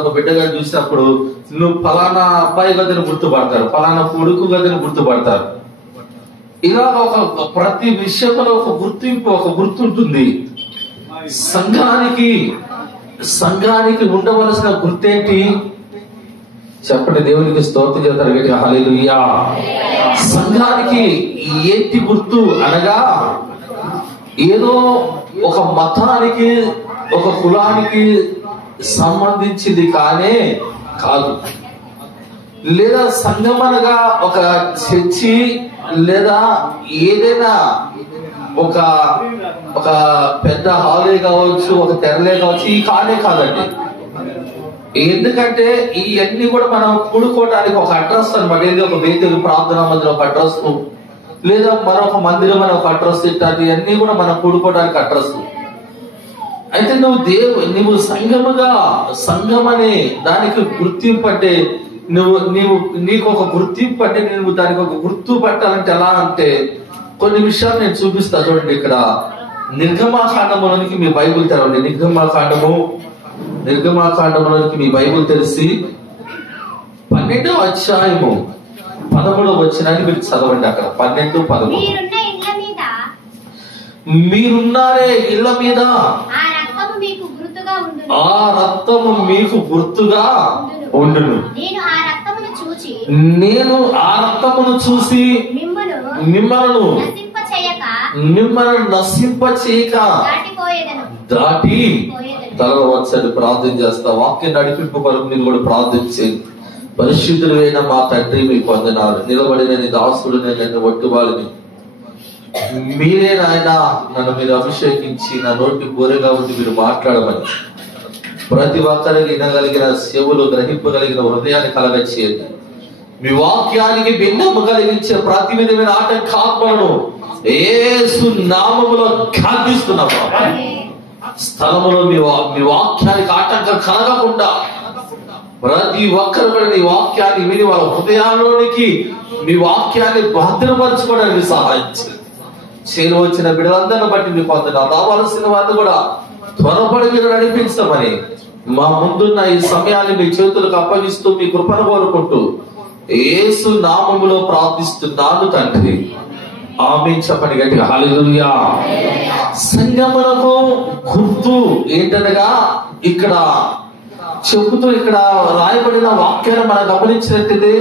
ఒక బిడ్డగా చూసినప్పుడు నువ్వు ఫలానా అబ్బాయి గదిని గుర్తుపడతారు, ఫలానా కొడుకు గదిని గుర్తుపడతారు. ఇలా ఒక ప్రతి విషయంలో ఒక గుర్తింపు, ఒక గుర్తుంటుంది. సంఘానికి ఉండవలసిన గుర్తేంటి చెప్పండి. దేవునికి స్తోత్రం చెప్తారు గట్టిగా హల్లెలూయా. సంఘానికి ఏంటి గుర్తు అనగా, ఏదో ఒక మతానికి ఒక కులానికి సంబంధించింది కానే కాదు. లేదా సంఘం అనగా ఒక చర్చి లేదా ఏదైనా ఒక ఒక పెద్ద హాలే కావచ్చు, ఒక తెరలే కావచ్చు, ఈ కానే కాదండి. ఎందుకంటే ఇవన్నీ కూడా మనం కూడుకోవడానికి ఒక అడ్రస్ అనమాట. ఏదో ఒక వేదిక ప్రార్థన మందిరం ఒక అడ్రస్, లేదా మరొక మందిరం అని ఒక అడ్రస్ ఇట్టాలి. ఇవన్నీ కూడా మనం కూడుకోవడానికి అడ్రస్. అయితే నువ్వు సంఘం అనే దానికి గుర్తింపు అంటే నీకు ఒక గుర్తింపు అంటే నువ్వు దానికి ఒక గుర్తు పట్టాలంటే ఎలా అంటే కొన్ని విషయాలు నేను చూపిస్తా చూడండి. ఇక్కడ నిర్గమాకాండంలోనికి మీ బైబిల్ తెరవండి. నిర్గమాకాండంలోనికి మీ బైబిల్ తెరిచి 12వ అధ్యాయము 13వ వచనాన్ని మీరు చదవండి. అక్కడ 12-13. మీరున్నారే ఇళ్ల మీద ఆ రక్తము మీకు గుర్తుగా ఉండును. నేను ఆ రక్తమును చూసి మిమ్మల్ని నశింప చేయక దాటి తలలో వచ్చి ప్రార్థన చేస్తా. వాక్యం నడిపింపు కొరకు మీరు కూడా ప్రార్థించేది. పరిశుద్ధులైన మా తండ్రి మీకు వందనాలు. నిలబడిన నీ దాసుడు నేను ఒట్టువాళ్ళని మీరే నాయన నన్ను మీరు అభిషేకించి నా నోటి బోరెగా ఉండి మీరు మాట్లాడమని ప్రతి ఒక్కరికి వినగలిగిన చెవులు గ్రహింపగలిగిన హృదయాన్ని కలగచేయండి. మీ వాక్యానికి భిన్నము కలిగించే ప్రతి విధమైన ఆటంకాత్మలను యేసు నామములో ఖండిస్తున్నాము. స్థలములో మీ వాక్యానికి ఆటంకం కలగకుండా ప్రతి ఒక్కరు కూడా నీ వాక్యాన్ని విని వాళ్ళ హృదయాల్లోనికి మీ వాక్యాన్ని భద్రపరచుకోవడానికి సహాయం చేరు వచ్చిన బిడ్డలందరిని బట్టి మీ పొందడం రావాల్సిన వారిని కూడా త్వరపడి మీరు నడిపించమని మా ముందున్న ఈ సమయాన్ని మీ చేతులకు అప్పగిస్తూ మీ కృపను కోరుకుంటూ యేసు నామములో ప్రార్థిస్తున్నాను తండ్రి, ఆమేన్. చెప్పండి గట్టిగా హల్లెలూయా. సంఘమునకు గుర్తు ఏంటనగా ఇక్కడ చెబుతూ ఇక్కడ రాయబడిన వాక్యాన్ని మనం గమనించినట్లయితే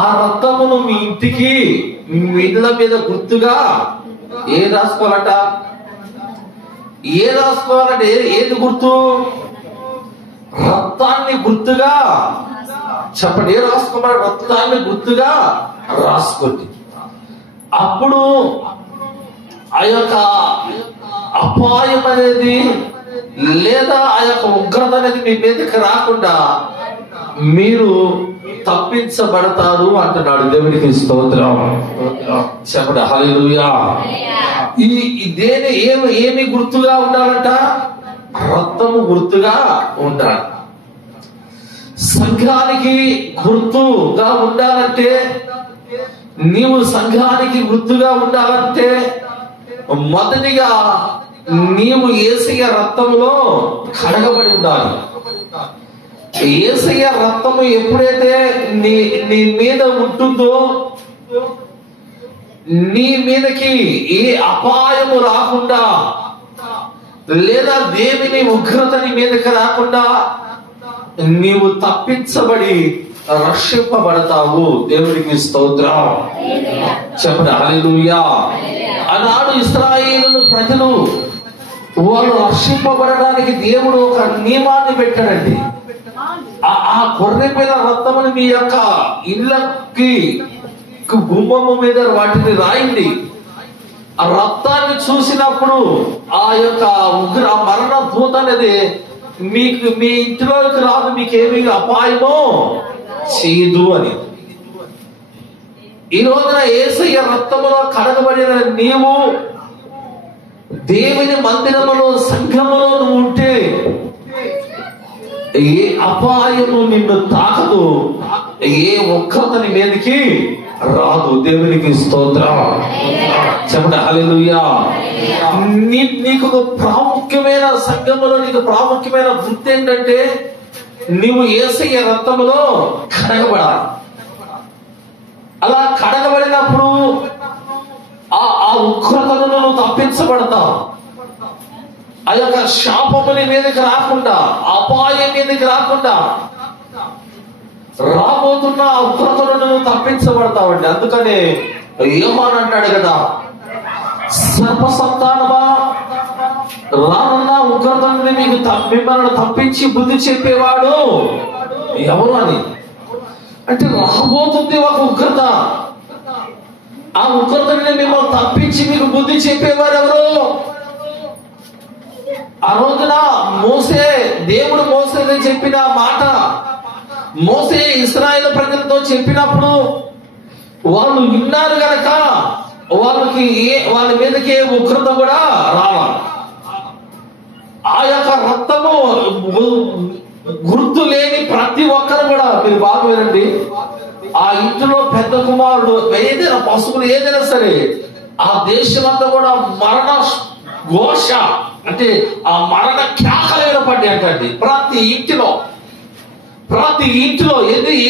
ఆ రక్తమును మీ ఇంటికి మీ ఇళ్ళ మీద గుర్తుగా ఏది రాసుకోవాలంటే ఏది గుర్తు? రక్తాన్ని గుర్తుగా చెప్పండి. ఏ రాసుకోమని? రక్తాన్ని గుర్తుగా రాసుకోండి. అప్పుడు ఆ యొక్క అపాయం అనేది లేదా ఆ యొక్క ఉగ్రత అనేది మీ మీదకి రాకుండా మీరు తప్పించబడతారు అంటున్నాడు. దేవునికి స్తోత్రం. చెప్పండి హల్లెలూయా. ఏమి గుర్తుగా ఉండాలంట? రక్తము గుర్తుగా ఉండాలి. సంఘానికి గుర్తుగా ఉండాలంటే, నీవు సంఘానికి గుర్తుగా ఉండాలంటే మొదటిగా నీవు యేసయ్య రక్తములో కడగబడి ఉండాలి. యేసయ్య రక్తము ఎప్పుడైతే నీ మీద ఉంటుందో నీ మీదకి ఏ అపాయము రాకుండా లేదా దేవుని ఉగ్రత నీ మీదకి రాకుండా నీవు తప్పించబడి రక్షింపబడతావు. దేవునికి స్తోత్రం. చెప్పండి హల్లెలూయా. ఆనాడు ఇశ్రాయేలు ప్రజలు వాళ్ళు రక్షింపబడడానికి దేవుడు ఒక నియమాన్ని పెట్టాడండి. ఆ గొర్రె మీద రక్తముని మీ యొక్క ఇళ్ళకి గుమ్మము మీద వాటిని రాయింది. ఆ రక్తాన్ని చూసినప్పుడు ఆ యొక్క మరణ దూత అనేది మీకు మీ ఇంటిలోకి రాదు, మీకేమీ అపాయమో చేయదు అని. ఈ రోజున యేసయ్య రక్తములో కడగబడిన నీవు దేవుని మందిరములో సంఘములో నువ్వు ఉంటే ఏ అపాయము నిన్ను తాకదు, ఏ ఒక్కతని మీదకి రాదు. దేవునికి స్తోత్రం. చెప్పండి హల్లెలూయా. నీకు ఒక ప్రాముఖ్యమైన సంఘములో నీకు ప్రాముఖ్యమైన వృత్తి ఏంటంటే నీవు యేసయ్య రక్తములో కడగబడాలి. అలా కడగబడినప్పుడు ఆ ఉగ్రతను నువ్వు తప్పించబడతావు. ఆ యొక్క శాపము నీ మీదకి రాకుండా, అపాయం మీదకి రాకుండా రాబోతున్న ఉగ్రతను నువ్వు తప్పించబడతావండి. అందుకనే యోహాను అంటాడు కదా, సర్ప సంతానమా, రానున్న ఉగ్రత నుండి మీకు మిమ్మల్ని తప్పించి బుద్ధి చెప్పేవాడు ఎవరు అని. అంటే రాబోతుంది ఒక ఉగ్రత, ఆ ఉగ్రత నుండి మిమ్మల్ని తప్పించి మీకు బుద్ధి చెప్పేవారు ఎవరు? ఆ రోజున మోసే, దేవుడు మోసేదని చెప్పిన మాట, మోసే ఇశ్రాయేలు ప్రజలతో చెప్పినప్పుడు వాళ్ళు విన్నారు గనక వాళ్ళ మీదకి ఏ ఉగ్రత కూడా రావాలి. ఆ యొక్క రక్తము గుర్తు లేని ప్రతి ఒక్కరు కూడా, మీరు బాగా వినండి, ఆ ఇంటిలో పెద్ద కుమారుడు ఏదైనా పశువులు ఏదైనా సరే, ఆ దేశం అంతా కూడా మరణ ఘోష, అంటే ఆ మరణ కేకలు వినపడ్డాయి అంటండి ప్రతి ఇంటిలో.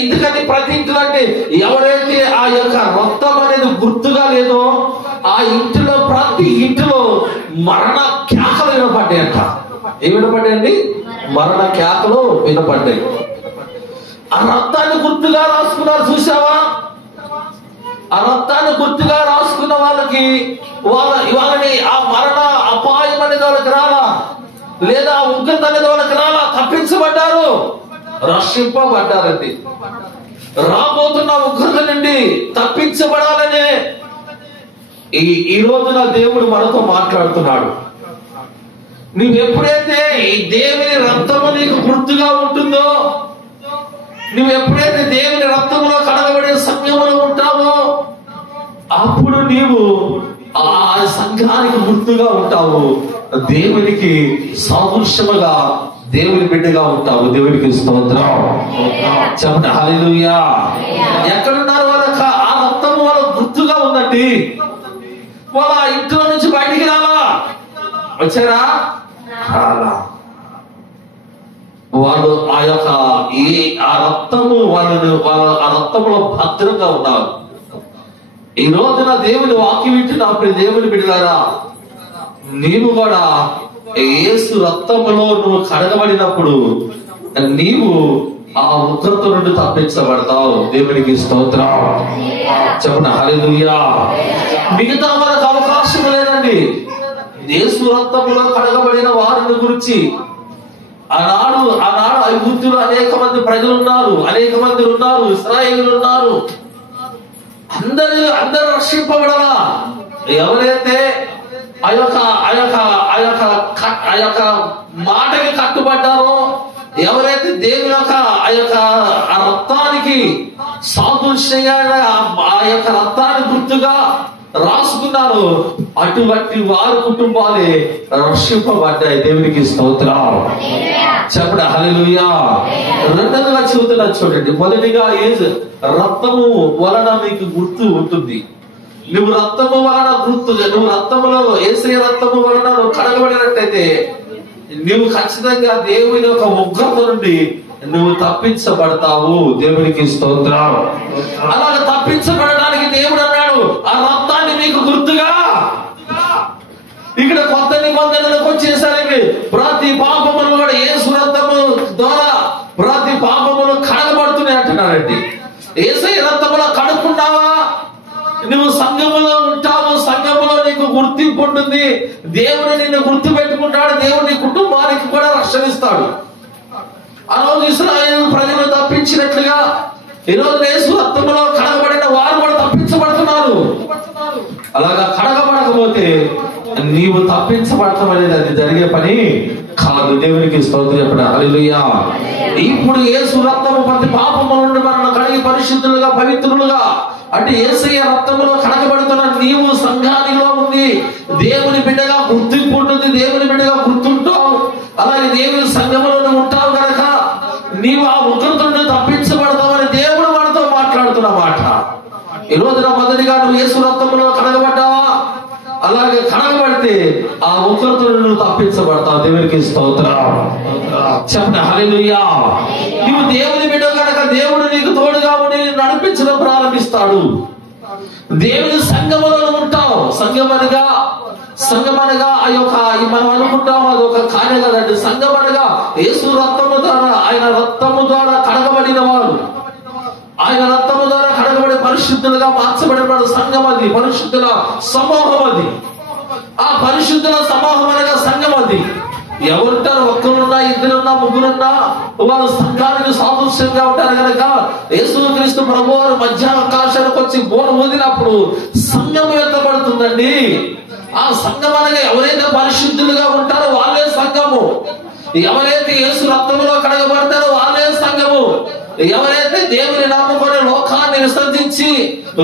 ఎందుకని ప్రతి ఇంటిలో అంటే, ఎవరైతే ఆ యొక్క రక్తం అనేది గుర్తుగా లేదో ఆ ఇంటిలో ప్రతి ఇంటిలో మరణ కేకలు వినపడ్డాయంట. ఏం వినపడ్డాయండి? మరణ కేకలు వినపడ్డాయి. ఆ రక్తాన్ని గుర్తుగా రాసుకున్నారు, చూసావా? ఆ రక్తాన్ని గుర్తుగా రాసుకున్న వాళ్ళకి వాళ్ళని ఆ మరణ అపాయం అనేది వాళ్ళకి రాలా, లేదా ఉగ్రత అనేది వాళ్ళకి రాలా, తప్పించబడ్డారు, రక్షింపబడ్డారండి. రాబోతున్న ఉగ్రత నుండి తప్పించబడాలనే ఈ రోజున దేవుడు మనతో మాట్లాడుతున్నాడు. నువ్వెప్పుడైతే ఈ దేవుని రక్తము నీకు గుర్తుగా ఉంటుందో, నువ్వెప్పుడైతే దేవుని రక్తములో కడగబడే సమయంలో ఉంటావో, అప్పుడు నీవు ఆ సంఘానికి గుర్తుగా ఉంటావు, దేవునికి సాదృశ్యముగా దేవుని బిడ్డగా ఉంటావు. దేవునికి స్తోత్రం. చెప్పండి హల్లెలూయా. ఎక్కడున్నారు వాళ్ళకి ఆ రక్తము వాళ్ళ గుర్తుగా ఉందండి. వాళ్ళ ఇంట్లో నుంచి బయటికి రాలా, వచ్చారా? వాళ్ళు ఆ రక్తము ఆ రక్తములో భద్రంగా ఉన్నారు. ఈ రోజున దేవుని వాక్యం వింటున్నప్పుడు దేవుని బిడ్డలారా, నీవు కూడా యేసు రక్తములో నువ్వు కడగబడినప్పుడు నీవు ఆ ఉగ్రత నుండి తప్పించబడతావు. దేవునికి స్తోత్రం. చెప్పండి హల్లెలూయా. మిగతా వాళ్ళకి అవకాశం లేదండి. యేసు రక్తములో కడగబడిన వారిని గురించి ఆనాడు ఐగుప్తులో అనేక మంది ప్రజలు ఉన్నారు, అనేక మంది ఉన్నారు, ఇశ్రాయేలీయులు ఉన్నారు. అందరూ రక్షింపబడాలా. ఎవరైతే ఆ యొక్క మాటకి కట్టుబడ్డారో, ఎవరైతే దేవుని యొక్క ఆ రక్తానికి సాదృశ్యంగా ఆ యొక్క రక్తాన్ని గుర్తుగా రాసుకున్నారు, అటువంటి వారి కుటుంబాలే రక్షింపబడ్డాయి. దేవునికి స్తోత్రం. చెప్పండి హల్లెలూయా. రెండవగా చెబుతున్నా చూడండి. మొదటిగా రక్తము వలన మీకు గుర్తు ఉంటుంది. నువ్వు రక్తము వలన నువ్వు రక్తములో యేసయ్య రక్తము వలన నువ్వు కడగబడినట్టయితే నువ్వు ఖచ్చితంగా దేవుని యొక్క ఉగ్రత నుండి నువ్వు తప్పించబడతావు. దేవునికి స్తోత్రం. అలాగే తప్పించబడడానికి దేవుడు అన్నాడు, ఆ రక్తాన్ని మీకు గుర్తుగా. ఇక్కడ కొత్త నిబంధనలకు వచ్చేసరికి ప్రతి పాపములు కూడా యేసు రక్తము ద్వారా ప్రతి పాపములు కడగబడుతున్నాయి అంటున్నారండి. యేసయ్య రక్తములో కడుక్కున్నావా, నువ్వు సంఘములో ఉంటావు, సంఘములో నీకు గుర్తింపు ఉంటుంది, దేవుడు నిన్ను గుర్తు పెట్టుకుంటాడు, దేవుడు నీ కుటుంబానికి కూడా రక్షణిస్తాడు. ఆ రోజు ఇశ్రాయేలు ప్రజలు తప్పించినట్లుగా ఈ రోజు యేసు రక్తములో కడగబడిన వారు కూడా తప్పించబడుతున్నారు. అలాగా కడగబడకపోతే నీవు తప్పించబడటం అనేది అది జరిగే పని కాదు. దేవునికి స్తోత్రం. చెప్పండి హల్లెలూయా. ఇప్పుడు యేసు రక్తము ప్రతి పాపము నుండి మనల్ని కడిగి పరిశుద్ధులుగా పవిత్రులుగా, అంటే యేసయ్య రక్తములో కడగబడుతున్న నీవు సంఘానిలో ఉంది, దేవుని బిడ్డగా గుర్తింపు ఉంటుంది, దేవుని బిడ్డగా గుర్తుంటావు. అలాగే దేవుని సంఘములో ఉంటావు కనుక నీవు ఆ ఉగ్రత నుండి తప్పించబడతావని దేవుడు మనతో మాట్లాడుతున్న మాట. ఈ రోజున మొదటిగా నువ్వు యేసు రక్తములో కడగబడ్డావా, అలాగే కడగబడితే ఆ ఉగ్రతను నువ్వు తప్పించబడతావు. దేవునికి స్తోత్రం. చెప్పండి హల్లెలూయా. నువ్వు దేవుని బిడ్డ కనుక దేవుడు నీకు తోడుగా ఉండి నడిపించడం ప్రారంభిస్తాడు. దేవుని సంఘములో ఉంటావు. సంఘమనగా ఆ యొక్క మనం అనుకుంటాం అది ఒక కార్యం కదండి. సంఘమనగా యేసు రక్తము ద్వారా, ఆయన రక్తము ద్వారా కడగబడిన వారు, ఆయన రక్తము ద్వారా కడగబడి పరిశుద్ధులుగా మార్చబడిన వాడు సంఘం. అది పరిశుద్ధుల సమూహం. అది ఆ పరిశుద్ధుల సమూహం అనగా సంఘం. అది ఎవరుంటారు? ఒక్కరున్నా, ఇద్దరున్నా, ముగ్గురున్నా వారు సంఘానికి సాదృశ్యంగా ఉంటారు కనుక యేసుక్రీస్తు ప్రభువు వారు మధ్య ఆకాశానికి వచ్చి బోను ఊదినప్పుడు సంఘం ఎత్తబడుతుందండి. ఆ సంఘం అనగా ఎవరైతే పరిశుద్ధులుగా ఉంటారో వాళ్ళే సంఘము. ఎవరైతే యేసు రక్తంలో కడగబడతారో వాళ్ళే సంఘము. ఎవరైతే దేవుని నమ్ముకొని లోకాన్ని విసర్జించి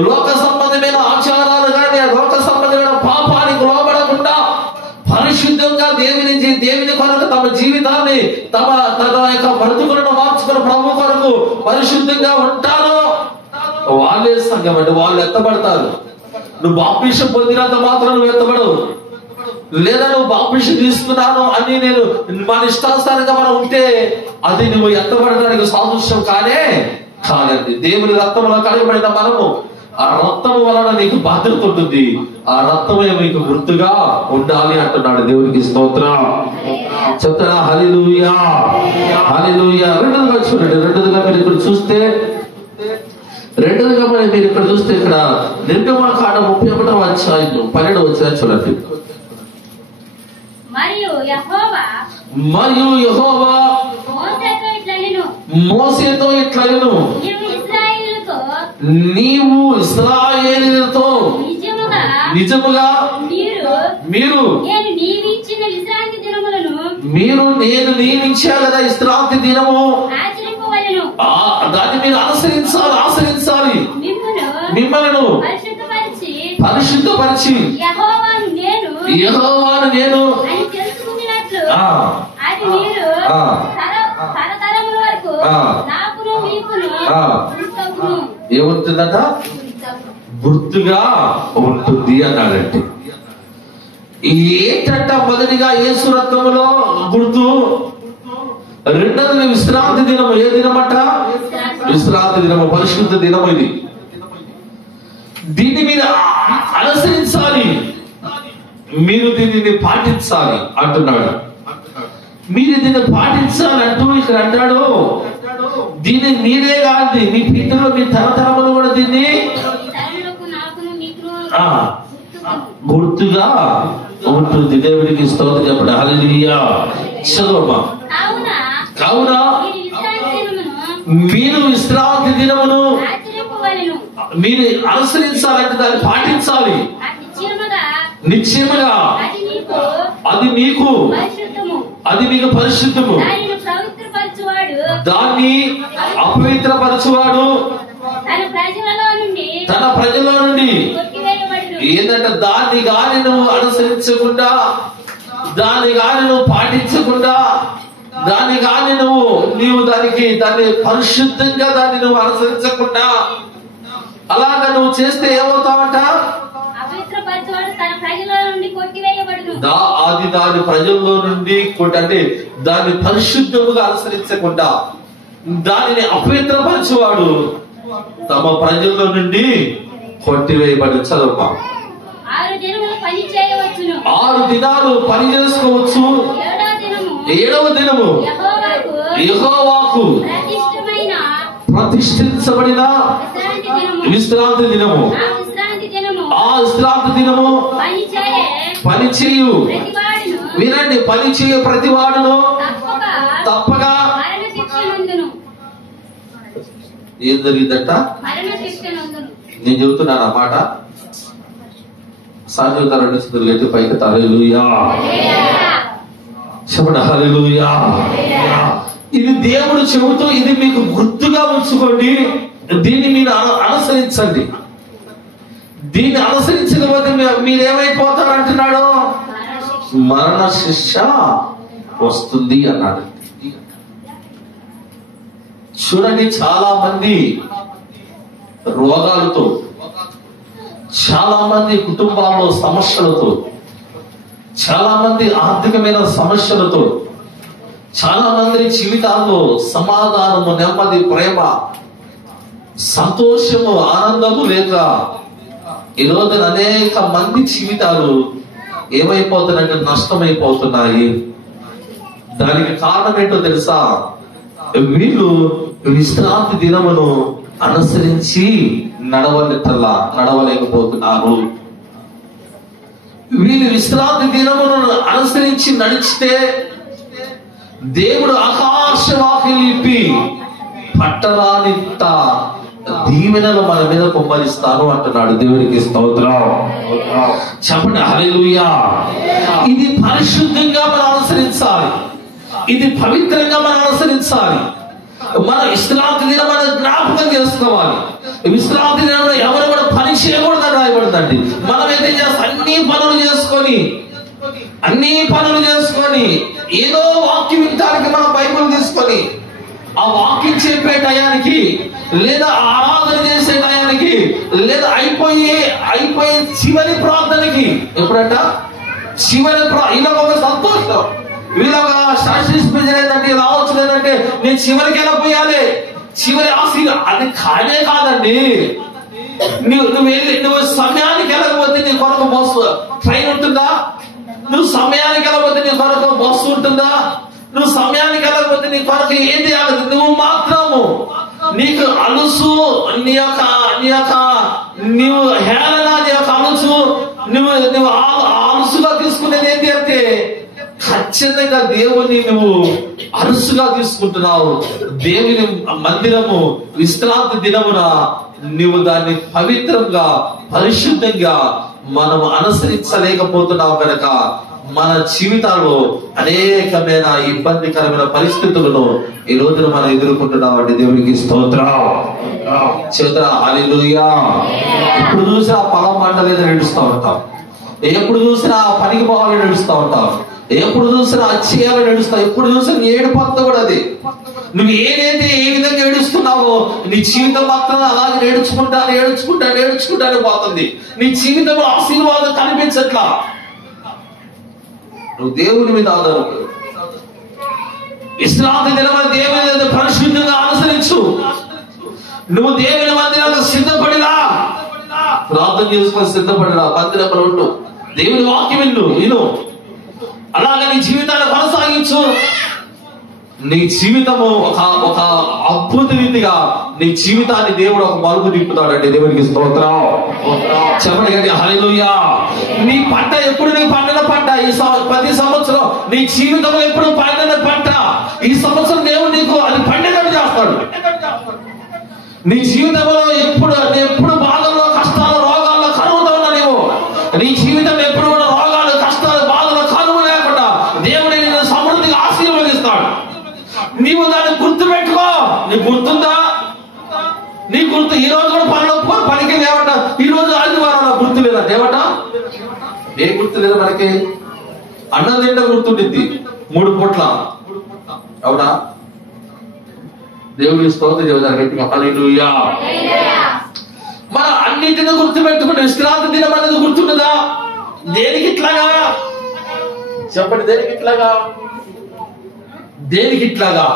లోక సంబంధమైన ఆచారాలు కానీ లోక సంబంధమైన పాపానికి లోబడకుండా పరిశుద్ధంగా దేవుని కొరకు తమ జీవితాన్ని తన యొక్క బ్రతుకులను మార్చుకుని ప్రభు కొరకు పరిశుద్ధంగా ఉంటారో వాళ్ళే సంఘం అంటే వాళ్ళు ఎత్తబడతారు. నువ్వు బాప్టిజం పొందినంత మాత్రం నువ్వు ఎత్తబడవు. లేదా నువ్వు బాప్టిజం తీసుకున్నాను అని నేను మన ఇష్టానుసారంగా మనం ఉంటే అది నువ్వు ఎత్తబడడానికి సాదృశ్యం కాదండి. దేవుని రక్తంలో కడగబడిన మనము ఆ రక్తము వలన నీకు బాధ్యత ఉంటుంది. ఆ రక్తమే మీకు గుర్తుగా ఉండాలి అంటున్నాడు. దేవునికి స్తోత్రం. చెప్తారా హల్లెలూయా, హల్లెలూయా. రెండోదిగా చూడండి. రెండోదిగా మీరు ఇక్కడ చూస్తే ఇక్కడ నిర్గమకాండం 31వ అధ్యాయం 12వ వచనం చూడండి. మరియు యెహోవా మోషేతో ఇట్లనెను, నీవు ఇశ్రాయేలీయులతో నిజముగా మీరు నేను నియమించా కదా విశ్రాంతి దినము, దాన్ని మీరు ఆచరించాలి. మిమ్మల్ని పరిశుద్ధపరిచి యెహోవాను నేను ఏముంటుందట? గుర్తుగా ఉంటుంది అన్నాడంటే ఏంటంట? మొదటిగా యేసు రక్తములో గుర్తు. రెండవది విశ్రాంతి దినము. ఏ దినమట? విశ్రాంతి దినము, పరిశుద్ధ దినము. ఇది దీన్ని మీరు అనుసరించాలి, మీరు దీనిని పాటించాలి అంటున్నాడు. మీరు దీన్ని పాటించాలంటూ ఇక్కడ అంటాడు. దీన్ని మీరే కాదు, మీ పితరులు, మీ తరతరములు కూడా దీన్ని గుర్తుగా ఉంటుంది. దేవునికి స్తోత్రం చెప్పండి హల్లెలూయా. చదువమ్మా. కావున మీరు విశ్రాంతి దినమును మీరు అనుసరించాలంటే దాన్ని పాటించాలి. నిశ్చయముగా అది మీకు పరిశుద్ధము. దాన్ని అపవిత్రపరచువాడు తన ప్రజల నుండి ఏంటంటే దాన్ని గాని నువ్వు అనుసరించకుండా, దాన్ని గాని నువ్వు పాటించకుండా, దాన్ని గాని నీవు దాన్ని పరిశుద్ధంగా దాన్ని నువ్వు అనుసరించకుండా అలాగ నువ్వు చేస్తే ఏమవుతావంట? అది దాని ప్రజల్లో నుండి అంటే దాన్ని పరిశుద్ధముగా అనుసరించకుండా దానిని అపవిత్రపరచువాడు తమ ప్రజల్లో నుండి కొట్టివేయబడి. చదువు. 6 దినాలు పని చేసుకోవచ్చు. 7వ దినము యెహోవాకు ప్రతిష్ఠించబడిన విశ్రాంతి దినము. ఆ విశ్రాంతి దినము పని చేయు, వినండి, పని చేయు ప్రతివాడును తప్పగా ఏం జరిగిందట? నేను చెబుతున్నాను ఆ మాట. సాధ్యతారండి స్థితులు గట్టి పైకి హల్లెలూయా. చెప్పండి హల్లెలూయా. ఇది దేవుడు చెబుతూ ఇది మీకు గుర్తుగా ఉంచుకోండి. దీన్ని మీరు అనుసరించండి. దీన్ని అనుసరించకపోతే మీరేమైపోతారు అంటున్నాడు? మరణ శిక్ష వస్తుంది అన్నాడు. చూడండి, చాలా మంది రోగాలతో, చాలా మంది కుటుంబాల్లో సమస్యలతో, చాలా మంది ఆర్థికమైన సమస్యలతో, చాలా మంది జీవితాల్లో సమాధానము, నెమ్మది, ప్రేమ, సంతోషము, ఆనందము లేక ఈరోజు అనేక మంది జీవితాలు ఏమైపోతున్నాయంటే నష్టమైపోతున్నాయి. దానికి కారణం ఏంటో తెలుసా? వీళ్ళు విశ్రాంతి దినమును అనుసరించి నడవలేకపోతున్నారు. వీళ్ళు విశ్రాంతి దినమును అనుసరించి నడిచితే దేవుడు ఆకాశవాకి పట్టరానింత దీవెనలు మన మీద కుమ్మరిస్తాను అంటున్నాడు. దేవునికి స్తోత్రం. చెప్పండి హల్లెలూయా. ఇది పరిశుద్ధంగా మనం అనుసరించాలి, ఇది పవిత్రంగా మనం అనుసరించాలి. మన విశ్రాంతి దినం మనం జ్ఞాపకం చేసుకోవాలి. విశ్రాంతి దినం ఎవరు కూడా పని చేయకూడదని రాయబడుతుంది. మనం ఏదైతే చేస్తాం, అన్ని పనులు చేసుకొని ఏదో వాక్యం వినడానికి మనం బైబిల్ తీసుకొని ఆ వాక్యం చెప్పే టయానికి, లేదా ఆరాధన చేసే టయానికి, లేదా అయిపోయే చివరి ప్రార్థనకి, ఎప్పుడంట చివరి ఇలా ఒక సంతోషం, వీళ్ళొక శాస్త్రీయ ఏంటంటే రావచ్చు లేదంటే నేను చివరికి ఎలా పోయాలి, చివరి ఆశీర్వాదం అది కానే కాదండి. నువ్వు సమయానికి వెళ్ళకపోతే నీ కొరకు బస్సు ట్రైన్ ఉంటుందా? నువ్వు సమయానికి వెళ్ళకపోతే నీ కొరకు బస్సు ఉంటుందా? నువ్వు సమయానికి వెళ్ళకపోతే నీ కొరకు ఏది ఆగదు. నువ్వు మాత్రము నీకు అలుసు, నువ్వు హేళన, నీ యొక్క అలుసు, నువ్వు అలుసుగా తీసుకునేది ఏంటి అంటే ఖచ్చితంగా దేవుని నువ్వు అరుసుగా తీసుకుంటున్నావు. దేవుని మందిరము విశ్రాంతి దినమున నువ్వు దాన్ని పవిత్రంగా, పరిశుద్ధంగా మనం అనుసరించలేకపోతున్నావు కనుక మన జీవితాల్లో అనేకమైన ఇబ్బందికరమైన పరిస్థితులను ఈ రోజున మనం ఎదుర్కొంటున్నాం అండి. దేవునికి స్తోత్రం. హల్లెలూయా. ఎప్పుడు చూసినా పొలం పంట లేదా నడుస్తూ ఉంటాం, ఎప్పుడు చూసినా పనికి పోవాలని నడుస్తూ ఉంటాం, ఎప్పుడు చూసినా అచ్చేయాలని నడుస్తావు, ఎప్పుడు చూసినా ఏడుపంతా కూడా అది. నువ్వు ఏదైతే ఏ విధంగా ఏడుస్తున్నావో నీ జీవితం మాత్రం అలాగే ఏడుచుకుంటానే పోతుంది. నీ జీవితంలో ఆశీర్వాదం కనిపించట్లా. నువ్వు దేవుని మీద ఆధారపడు. విశ్రాంతి దినమున దేవుని పరిశుద్ధంగా అనుసరించు. నువ్వు దేవుని మందిరాలకు సిద్ధపడిలా, ప్రార్థన చేసుకొని సిద్ధపడిలా, మందిరంలో ఉండు, దేవుని వాక్యం విను. అలాగే నీ జీవితాన్ని కొనసాగించు. నీ జీవితము ఒక అద్భుత రీతిగా నీ జీవితాన్ని దేవుడు ఒక మలుపు తిప్పుతాడండి. దేవునికి స్తోత్రం. చెప్పండి హల్లెలూయా. నీ పంట ఎప్పుడు నీ పండిన పంట, ప్రతి సంవత్సరం నీ జీవితంలో ఎప్పుడు పండిన పంట, ఈ సంవత్సరం దేవుడు నీకు అది పండినట్టు చేస్తాడు. నీ జీవితంలో ఎప్పుడు బాధల్లో, కష్టాలు, రోగాల్లో, కరువుతో ఉన్నా నీవు, నీ జీవితం ఎప్పుడు కూడా రోగాలు, కష్టాలు, బాధలు, కరువు లేకుండా దేవుడు నిన్ను సమృద్ధిగా ఆశీర్వదిస్తాడు. నీవు దాన్ని గుర్తు పెట్టుకో. నీకు గుర్తుందా? నీ గుర్తు ఈ రోజు కూడా పనికి లేవట, ఈ రోజు ఆదివారం గుర్తు లేదా? ఏమట ఏ గుర్తు లేదా మనకి? అన్నం తింటే గుర్తుండిద్ది 3 పూట్ల, అవునా? దేవుడి స్తోత్రం చెబుతారు గట్టిగా హల్లెలూయా. మన అన్నింటినీ గుర్తు పెట్టుకుంటే విశ్రాంతి దినం అనేది గుర్తుండదా? దేనికి ఇట్లాగా? చెప్పండి, దేనికి ఇట్లాగా?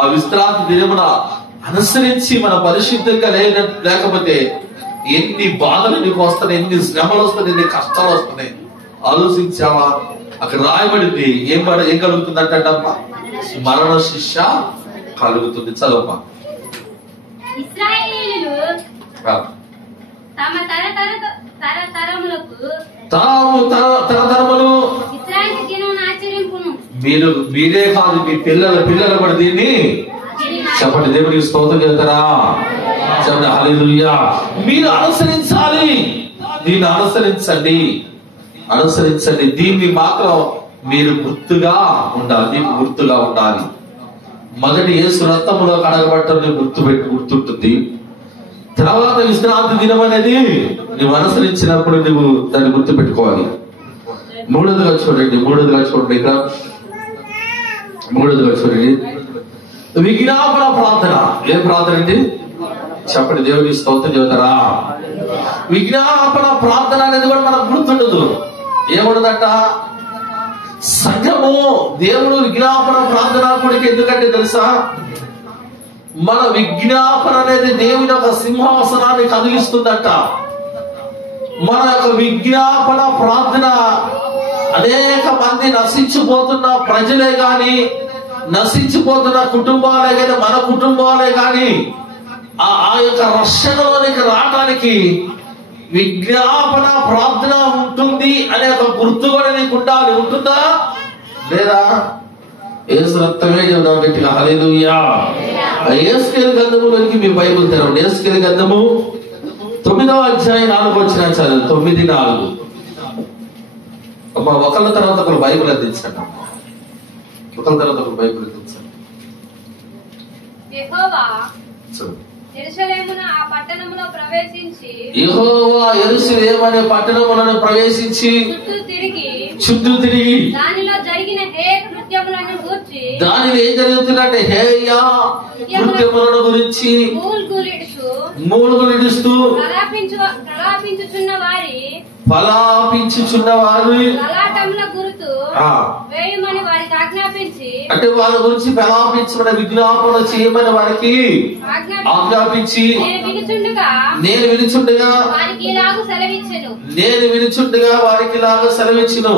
ఆ విశ్రాంతి దినమున అనుసరించి మన పరిశుద్ధంగా లేకపోతే ఎన్ని బాధలు నీకు వస్తున్నాయి, ఎన్ని శ్రమలు వస్తున్నాయి, ఎన్ని కష్టాలు వస్తున్నాయి. ఆలోచించావా? అక్కడ రాయబడింది ఏం కలుగుతుంది అంటమ్మా? మరణ శిక్ష కలుగుతుంది. చదవమ్మా. తరతరములు మీరే కాదు, మీ పిల్లలు కూడా దీన్ని చెప్పండి. దేవుడికి స్తోత్రం చేస్తారా? చెప్పండి హల్లెలూయా. మీరు అనుసరించాలి, దీన్ని అనుసరించండి. దీన్ని మాత్రం మీరు గుర్తుగా ఉండాలి, మీకు గుర్తుగా ఉండాలి. మొదటి యేసు రక్తములో కడగబట్టని గుర్తుంటుంది. తర్వాత విశ్రాంతి దినం అనేది నువ్వు అనుసరించినప్పుడు నువ్వు దాన్ని గుర్తు పెట్టుకోవాలి. మూడోదిగా చూడండి, ఇక్కడ మూడోదిగా చూడండి, విజ్ఞాపన ప్రార్థన. ఏం ప్రార్థన అండి? చెప్పండి, దేవుడికి స్తోత్రం చెబుతారా? విజ్ఞాపన ప్రార్థన అనేది కూడా మనకు గుర్తుండదు. ఏముండదట? సంఘము దేవుడు విజ్ఞాపన ప్రార్థన కూడా ఎందుకంటే తెలుసా, మన విజ్ఞాపన అనేది దేవుని యొక్క సింహాసనాన్ని కదిలిస్తుందట. మన యొక్క విజ్ఞాపన ప్రార్థన అనేక మంది నశించిపోతున్న ప్రజలే గాని, నశించిపోతున్న కుటుంబాలే గాని, మన కుటుంబాలే గాని ఆ యొక్క రక్షణలోనికి రావడానికి విజ్ఞాపన ప్రార్థన ఉంటుంది అనే ఒక గుర్తు కూడా నీకు ఉండాలి. ఉంటుందా లేదా? యేసు రక్తమే చెబుదాం గట్టిగా హల్లెలూయా. యేసుకేలు గ్రంథములోనికి మీ బైబిల్ తెరవండి. యేసుకేలు గ్రంథము 9వ అధ్యాయం 4వ వచనం చదువు. 9:4. అమ్మా ఒకళ్ళ తర్వాత ఒకరు బైబిల్ అందించండి. ఒకళ్ళ తర్వాత ఒకరు బైబిల్ అందించండి. యెహోవా యెరూషలేమున ఆ పట్టణములో ప్రవేశించి, యెహోవా యెరూషలేము అనే పట్టణములను ప్రవేశించి చుట్టూ తిరిగి దానిలో జరిగిన హేయ కృత్యములను గూర్చి, దానిలో ఏం జరుగుతుందంటే హేయ కృత్యములను గురించి మూలుగులిడుస్తూ ప్రలాపించుచున్న వారి లలాటముల గుర్తు వేయమని వారికి ఆజ్ఞాపించి, అంటే వారి గురించి ప్రలాపించమని విజ్ఞాపన చేయమని వారికి ఆజ్ఞాపించి, నేను వినుచుండగా వారికి ఇలాగు సెలవిచ్చెను,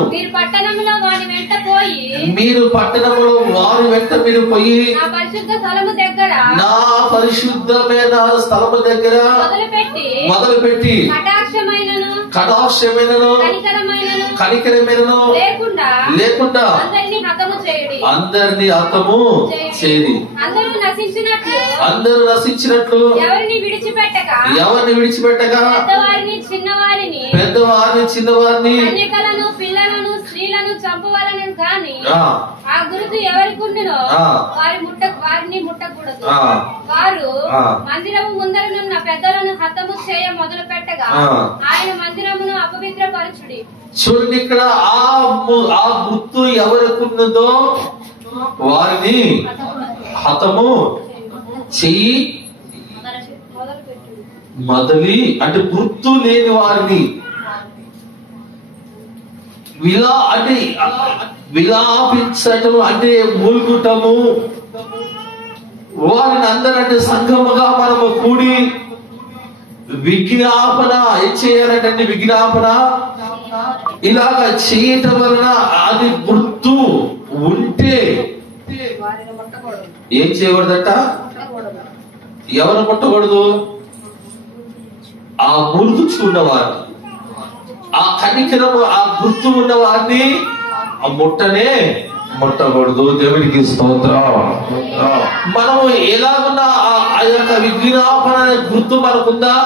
మీరు పట్టణములో వారి వెంట మీరు పోయి నా పరిశుద్ధ స్థలము దగ్గర, నా పరిశుద్ధమైన స్థలము దగ్గర మొదలుపెట్టి కటాక్షమైనను కనికరమైనను లేకుండా అందరినీ హతము చేయండి. అందరూ నశించినట్లు ఎవరిని విడిచిపెట్టక పెద్దవారిని చిన్నవారిని పిల్లలను స్త్రీలను చంపవాలని గాని ఆ గురుతు ఎవరికి ఉండునో వారిని ముట్టకూడదు. వారు మందిరము ముందరనున్న పెద్దలను హతము చేయ మొదలు పెట్టగా ఆయన మందిరమును అపవిత్రపరచుడి. చూడండి, ఇక్కడ ఆ గుర్తు ఎవరికి ఉన్నదో వారిని హతము చెయ్యి మొదలి, అంటే గుర్తు లేని వారిని విలాపించటం అంటే మూలుగుటము, వారిని అందరంటే సంఘముగా మనము కూడి విజ్ఞాపన ఏం చేయాలంటే విజ్ఞాపన ఇలాగా చేయటం వలన అది గుర్తు ఉంటే ఏం చేయకూడదట? ఎవరు ముట్టకూడదు? ఆ మురుగు చూడవారు, ఆ కనికరము, ఆ గుర్తు ఉన్న వారిని ఆ ముట్టకూడదు. దేవునికి స్తోత్రం. మనము ఎలాగున్నా ఆ యొక్క విజ్ఞాపన గుర్తు మనకుందా?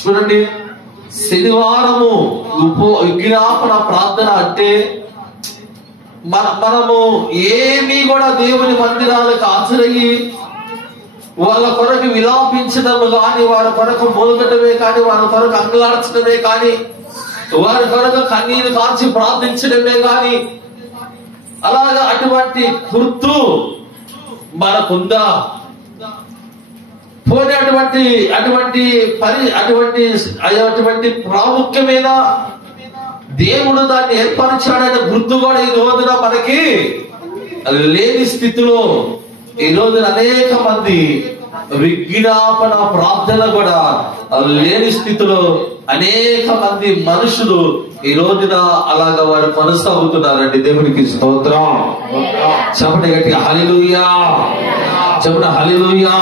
చూడండి, శనివారము విజ్ఞాపన ప్రార్థన అంటే మనము ఏమీ కూడా దేవుని మందిరాలకు హాజరయ్యి వాళ్ళ కొరకు విలాపించడము కానీ, వారి కొరకు మూలగటమే కానీ, వారి కొరకు అంగలార్చడమే కానీ, వారి కొరకు కన్నీరు కాల్చి ప్రార్థించడమే కానీ, అలాగా అటువంటి గుర్తు మనకుందా? పోనీ అటువంటి ప్రాముఖ్యమైన దేవుడు దాన్ని ఏర్పరిచాడనే గుర్తు కూడా ఈ రోజున మనకి లేని స్థితిలో ఈ రోజున అనేక మంది విజ్ఞాపన ప్రార్థన కూడా లేని స్థితిలో అనేక మంది మనుషులు ఈ రోజున అలాగా వారు కొనసాగుతున్నారండి. దేవునికి స్తోత్రం. చెప్పండి గట్టిగా హల్లెలూయా. చెప్పండి హల్లెలూయా.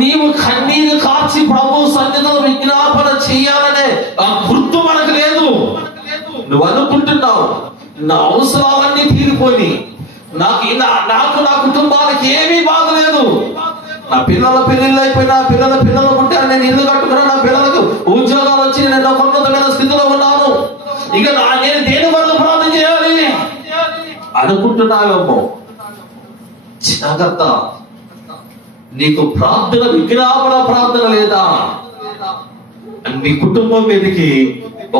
నీవు కన్నీరు కార్చి ప్రభు సన్నిధిలో విజ్ఞాపన చేయాలనే ఆ గుర్తు మనకు లేదు. నువ్వు అనుకుంటున్నావు నా అవసరాలన్నీ తీరిపోయి నాకు నా కుటుంబానికి ఏమీ బాగలేదు, నా పిల్లల పెళ్లిళ్ళు అయిపోయినా, పిల్లలు పుట్టారు, నేను ఇల్లు కట్టుకున్నా, నా పిల్లలకు ఉద్యోగాలు వచ్చి నేను ఒక ఉన్నతమైన స్థితిలో ఉన్నాను, ఇక నేను దేని వరకు ప్రార్థన చేయాలి అనుకుంటున్నావేమో. జాగ్రత్త, నీకు ప్రార్థన విజ్ఞాపన ప్రార్థన లేదా? నీ కుటుంబం మీదకి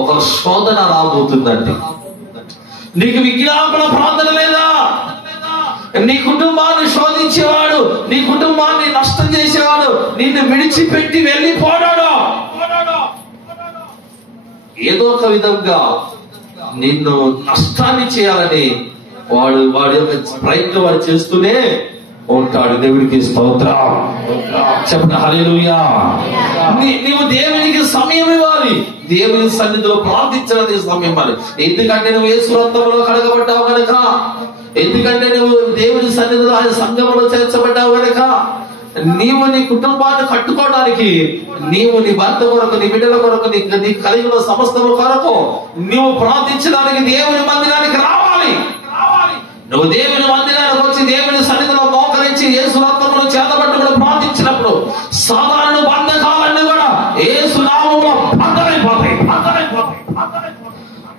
ఒక శోధన రాబోతుందండి. నీకు విజ్ఞాపన ప్రార్థన లేదా? నీ కుటుంబాన్ని శోధించేవాడు, నీ కుటుంబాన్ని నష్టం చేసేవాడు నిన్ను విడిచిపెట్టి వెళ్ళిపోడాడు. ఏదో ఒక విధంగా నిన్ను నష్టాన్ని చేయాలని వాడి యొక్క ప్రయత్నం వాడు చేస్తూనే ఉంటాడు. దేవుడికి స్తోత్రం. చెప్పండి హల్లెలూయా. నీవు దేవునికి సమయం ఇవ్వాలి, దేవుని సన్నిధిలో ప్రార్థించడానికి సమయం ఇవ్వాలి. ఎందుకంటే నువ్వు యేసు రక్తంలో కడగబడ్డావు కనుక, ఎందుకంటే నువ్వు దేవుని సన్నిధిలో ఆయన సంఘంలో చేర్చబడ్డావు కనుక, నీవు నీ కుటుంబాన్ని కట్టుకోవడానికి, నీవు నీ భర్త కొరకు, నీ బిడ్డల కొరకు, నీ కలిగిన సమస్తము కొరకు నీవు ప్రార్థించడానికి దేవుని మందిరానికి రావాలి. నువ్వు దేవుని మందిరానికి వచ్చి దేవుని సన్నిధిలో మోకరించి యేసు రక్తములో చేతబట్టుకుని ప్రార్థించినప్పుడు సాధారణ బంధకాలన్నీ కూడా యేసు నామములో భద్రైపోతాయి.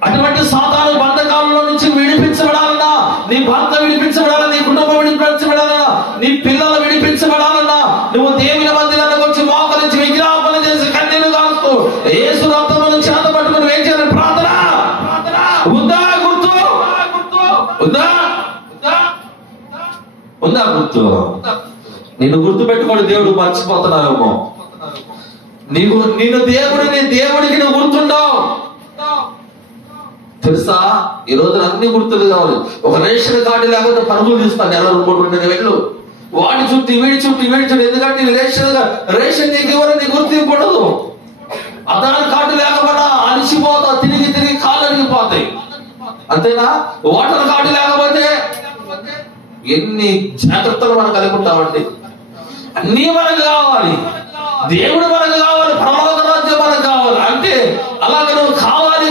అటువంటి సాధారణ బంధకాలలో నుంచి విడిపించబడాలన్నా, నీ భర్త విడిపించబడాలన్నా, నీ కుటుంబం విడిపించబడాలన్నా, నీ పిల్లలు విడిపించబడాలన్నా, నువ్వు దేవుని మందిరానికి వచ్చి మోకరించి విజ్ఞాపన చేసి కన్నీళ్లు కాలుస్తూ యేసు రక్తమును చేతబట్టుకుని ఏం చేయాలి? ప్రార్థన. ఉందా గుర్తు? ఉందా గుర్తు? నిన్ను గుర్తు పెట్టుకోండి. దేవుడు మర్చిపోతున్నావేమో. నిన్ను దేవుడికి నువ్వు గుర్తుండవు. తెలుసా, ఈ రోజున అన్ని గుర్తులు కావాలి. ఒక రేషన్ కార్డు లేకపోతే పరుగులు తీస్తాను, నెల 3 వెళ్ళు, వాడి చుట్టూ వీడి చుట్టూ. ఎందుకంటే రేషన్ నీకు ఎవరు, నీ గుర్తింపు ఉండదు. ఆధార్ కార్డు లేకపోయినా అలిసిపోతా, తిరిగి కాళ్ళు అరిగిపోతాయి. అంతేనా? ఓటర్ కార్డు లేకపోతే ఎన్ని జాగ్రత్తలు మనం కలిగి ఉంటామండి. అన్నీ మనకు కావాలి, దేవుడు మనకు కావాలి, పరలోక రాజ్యం మనకు కావాలి. అంటే అలాగే నువ్వు కావాలి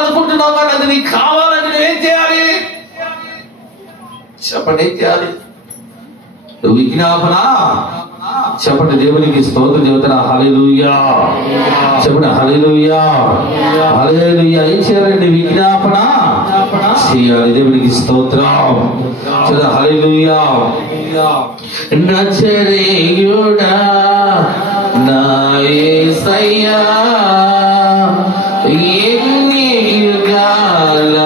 అనుకుంటున్నావు, కానీ అది నీకు కావాలంటే నువ్వేం చేయాలి? చెప్పండి, ఏం చేయాలి? నువ్వు విజ్ఞాపన చెప్పండి. దేవునికి స్తోత్రం చెబుతున్నా. హల్లెలూయా. చెప్పండి హల్లెలూయా. హల్లెలూయా. ఏం చేయాలండి? విజ్ఞాపన చేయాలి. దేవునికి స్తోత్రం. హల్లెలూయా. నజరేయుడా నా యేసయ్యా, ఎన్ని యుగాలకైనా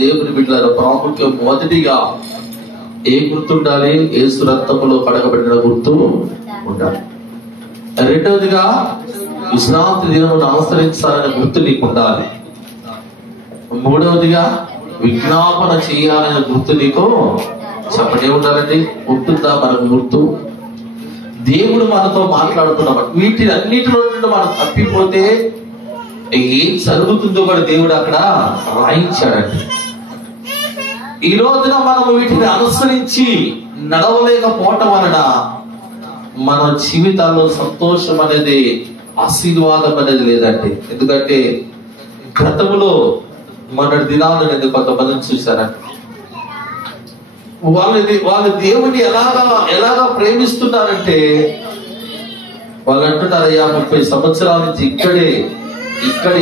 దేవుని బిడ్డల ప్రాముఖ్యం మొదటిగా ఏ గుర్తుండాలి? యేసు రక్తములో కడగబడిన గుర్తు ఉండాలి. రెండవదిగా విశ్రాంతి దినమును అనుసరించాలనే గుర్తు నీకు ఉండాలి. మూడవదిగా విజ్ఞాపన చేయాలనే గుర్తు నీకు చెప్పనే ఉండాలండి. ఉంటుందా మనకు గుర్తు? దేవుడు మనతో మాట్లాడుతున్నాం. వీటిని అన్నిటిలో నుండి మనం తప్పిపోతే ఏం జరుగుతుందో కూడా దేవుడు అక్కడ రాయించాడండి. ఈ రోజున మనం వీటిని అనుసరించి నడవలేకపోవటం వలన మన జీవితాల్లో సంతోషం అనేది, ఆశీర్వాదం అనేది లేదండి. ఎందుకంటే గతంలో మన దినాలను కొంతమందిని చూశారండి. వాళ్ళు దేవుని ఎలాగా ప్రేమిస్తున్నారంటే, వాళ్ళు అంటున్నారు, 30 సంవత్సరాల నుంచి ఇక్కడే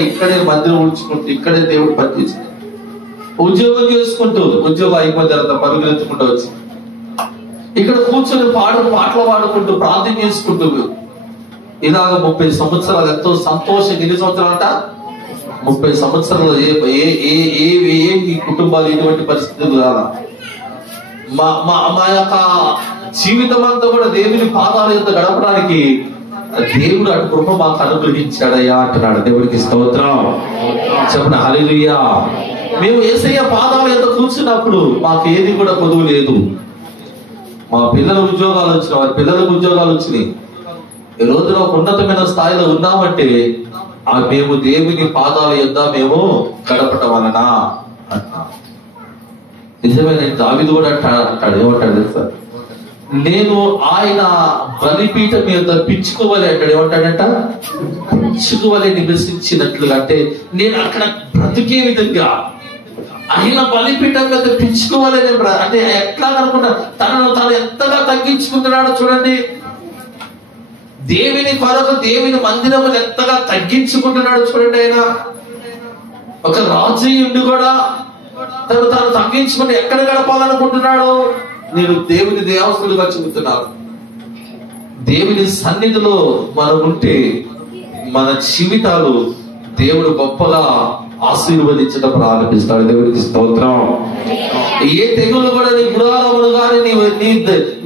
ఇక్కడే మందిరం ఉంచుకుంటూ ఇక్కడే దేవుడు పనిచేసి ఉద్యోగం చేసుకుంటూ ఉద్యోగం అయిపోయిన తర్వాత పరుగులెత్తుకుంటూ వచ్చి ఇక్కడ కూర్చొని పాటలు పాడుకుంటూ ప్రార్థన చేసుకుంటూ ఇలాగ 30 సంవత్సరాలు ఎంతో సంతోషంగా. ఎన్ని సంవత్సరాలంట? 30 సంవత్సరాలు. ఈ కుటుంబాలు ఇటువంటి పరిస్థితులు రాలా. మా యొక్క జీవితం అంతా కూడా దేవుని పాదాల యొక్క గడపడానికి దేవుడు అటు కృప మాకు అనుగ్రహించాడయ్యా అంటున్నాడు. దేవుడికి స్తోత్రం చెప్పిన హల్లెలూయా. మేము యేసయ్య పాదాల యొక్క కూర్చున్నప్పుడు మాకు ఏది కూడా కొదువు లేదు. మా పిల్లల ఉద్యోగాలు వచ్చినాయి, వారి పిల్లలకు ఉద్యోగాలు వచ్చినాయి. ఈ రోజున ఒక ఉన్నతమైన స్థాయిలో ఉన్నామంటే మేము దేవుని పాదాల యొద్ద మేము గడపటం వలన అంటున్నా. నిజమైన దావీదు కూడా అంటాడు, ఏమంటాడు తెలుసా? నేను ఆయన బలిపీఠం మీద పిచ్చుకోవాలి అంటాడు. ఏమంటాడంట? పిచ్చుకోవాలి నివసించినట్లుగా. అంటే నేను అక్కడ బ్రతికే విధంగా ఆయన బలిపీఠం మీద పిచ్చుకోవాలి అంటే ఎట్లా అనుకుంటా తను ఎంతగా తగ్గించుకుంటున్నాడో చూడండి. దేవుని కొరకు దేవుని మందిరములు ఎంతగా తగ్గించుకుంటున్నాడు చూడండి. ఆయన ఒక రాజయ్యుండి కూడా తను తగ్గించుకుంటే ఎక్కడ గడపాలనుకుంటున్నాడు? నేను దేవుని దేవస్తులుగా చెబుతున్నాను. దేవుని సన్నిధిలో మనం ఉంటే మన జీవితాలు దేవుడు గొప్పగా ఆశీర్వదించడం ప్రారంభిస్తాడు. దేవుడికి స్తోత్రం. ఏ తెగులు కూడా నీ గుడారములు గాని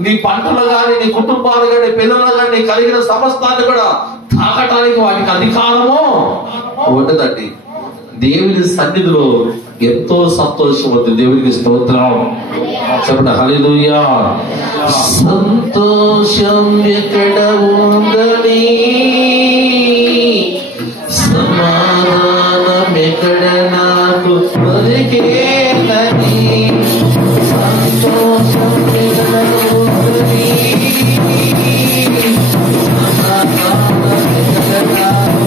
నీ పంటలు గాని నీ కుటుంబాలు గాని పిల్లలు గాని కలిగిన సమస్తాన్ని కూడా తాకటానికి వాటికి అధికారము ఉండదండి. దేవుని సన్నిధిలో ఎంతో సంతోషం ఉంది. దేవుడికి స్తోత్రం చెప్పండి హల్లెలూయా. సంతోషం ఎక్కడ ఉందని, సమాధానం ఎక్కడ నాకు దొరికేదని, సంతోషం ఎక్కడ ఉందని, సమాధానం ఎక్కడ నాకు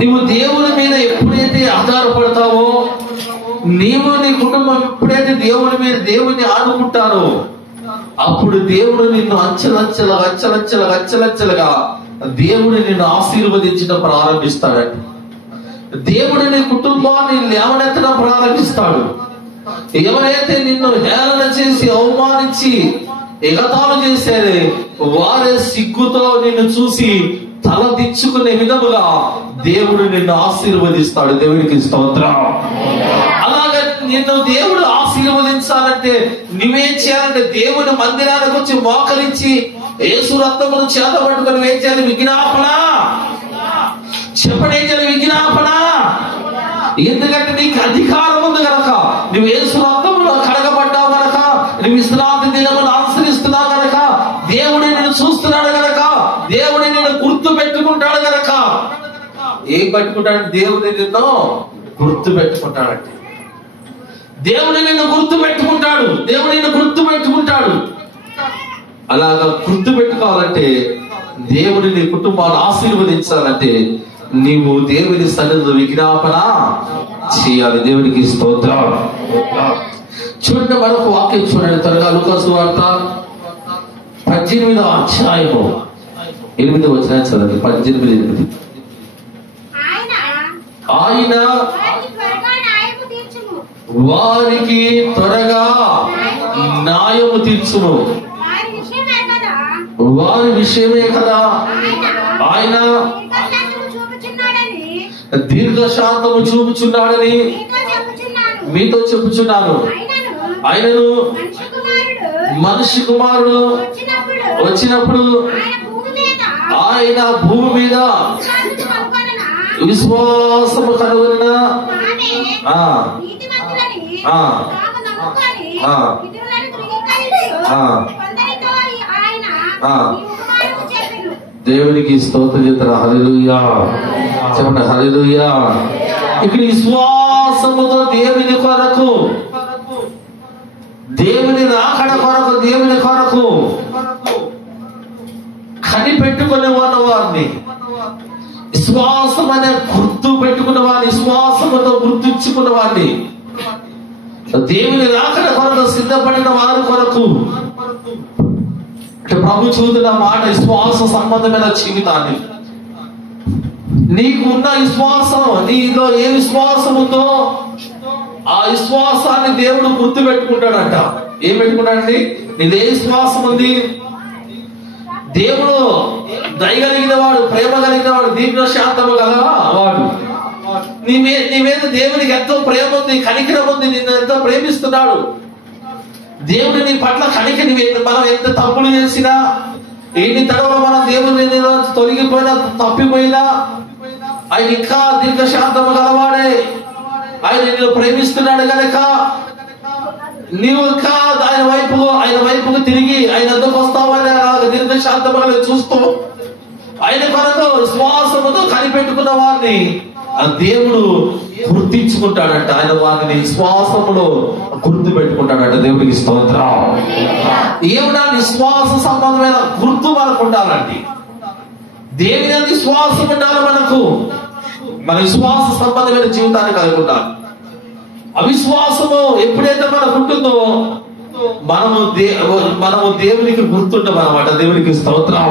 నీవు దేవుని మీద ఎప్పుడైతే ఆధారపడతావో, నీవు నీ కుటుంబం ఎప్పుడైతే దేవుని ఆడుకుంటారో, అప్పుడు దేవుడు నిన్ను అంచెలంచెలుగా దేవుడు నిన్ను ఆశీర్వదించడం ప్రారంభిస్తాడండి. దేవుడు నీ కుటుంబాన్ని లేవనెత్తడం ప్రారంభిస్తాడు. ఎవరైతే నిన్ను హేళన చేసి అవమానించి ఎగతాళి చేశారే, వారే సిగ్గుతో నిన్ను చూసి తల దించుకునే విధముగా దేవుడు నిన్ను ఆశీర్వదిస్తాడు. దేవుడికి స్తోత్రం. అలాగే నిన్ను దేవుడు ఆశీర్వదించాలంటే నువ్వేం చేయాలంటే దేవుని మందిరానికి వచ్చి మోకరించి యేసు రక్తమును చేతబట్టుకుని నువ్వేం చేయాలి? విజ్ఞాపన చెప్పండి. ఏం చేయాలి? విజ్ఞాపన. ఎందుకంటే నీకు అధికారం ఉంది కనుక, నువ్వు యేసు రక్తములో కడగబడ్డావు కనుక, నువ్వు విశ్రాంతి దినమును అనుసరిస్తున్నావు కనుక, దేవుడు నిన్ను చూస్తున్నాడు కనుక, దేవుడు నిన్ను గుర్తు పెట్టుకుంటాడు కనుక. ఏం పట్టుకుంటాడు? దేవుడు నిన్ను గుర్తు పెట్టుకుంటాడంటే, దేవుడు నిన్ను గుర్తు పెట్టుకుంటాడు. దేవుడు నిన్ను గుర్తు పెట్టుకుంటాడు. అలాగా గుర్తు పెట్టుకోవాలంటే, దేవుని నీ కుటుంబాన్ని ఆశీర్వదించాలంటే నీవు దేవుని సన్నిధిలో విజ్ఞాపన చేయాలి. దేవునికి స్తోత్రం. చూడండి, మరొక వాక్యం చూడండి త్వరగా. లూకా సువార్త 18వ అధ్యాయము 8వ వచనం చదవండి. 18:8. ఆయన వారికి త్వరగా న్యాయము తీర్చును. వారి విషయమే కదా ఆయన దీర్ఘశాంతము చూపుచున్నాడని మీతో చెప్పుచున్నాను. ఆయనను మనిషి కుమారుడు వచ్చినప్పుడు ఆయన భూమి మీద విశ్వాసము కనుగొనిన దేవునికి స్తోత్రం చేస్తారు. హల్లెలూయా చెప్పండి, హల్లెలూయా. ఇక్కడ విశ్వాసముతో దేవుని కొరకు, దేవుని రాకడ కొరకు, దేవుని కొరకు కనిపెట్టుకునే వారిని, విశ్వాసం అనే గుర్తు పెట్టుకున్న వారిని, విశ్వాసముతో గుర్తించుకున్న వారిని, దేవుని రాకడ కొరకు సిద్ధపడిన వారి కొరకు ప్రభు చూస్తున్న మాట, విశ్వాస సంబంధమైన జీవితాన్ని, నీకు ఉన్న విశ్వాసం, నీలో ఏ విశ్వాసం ఉందో ఆ విశ్వాసాన్ని దేవుడు గుర్తు పెట్టుకుంటాడంట. ఏం పెట్టుకుంటాడండి? నీదే విశ్వాసం ఉంది, దేవుడు దయగలిగిన వాడు, ప్రేమ కలిగిన వాడు, దీర్ఘశాంతము గలవా వాడు, నీ మీద దేవునికి ఎంతో ప్రేమ ఉంది, కనికరం ఉంది, నిన్ను ఎంతో ప్రేమిస్తున్నాడు. దేవుడు నీ పట్ల కనికరి, మనం ఎంత తప్పులు చేసినా, ఎన్ని తడవలో మనం దేవుని తొలగిపోయినా, తప్పిపోయినా, ఆయన ఇంకా దీర్ఘశాంతము గలవాడే. ఆయన నిన్ను ప్రేమిస్తున్నాడు కనుక నీవు ఇంకా ఆయన వైపుకు తిరిగి ఆయన ఎందుకు వస్తావని దీర్ఘశాంతము గల చూస్తూ ఆయన కొరకు విశ్వాసముతో కనిపెట్టుకున్న వారిని ఆ దేవుడు గుర్తించుకుంటాడంట. ఆయన వారిని విశ్వాసములో గుర్తు పెట్టుకుంటాడంట. దేవుడికి స్తోత్రం. ఏమన్నా విశ్వాస సంబంధమైన గుర్తు మనకు ఉండాలండి. దేవుని విశ్వాసం ఉండాలి మనకు. మన విశ్వాస సంబంధమైన జీవితాన్ని కలిగి ఉండాలి. అవిశ్వాసము ఎప్పుడైతే మనకు ఉంటుందో మనము దేవునికి గుర్తుంటాం అన్నమాట. దేవునికి స్తోత్రం.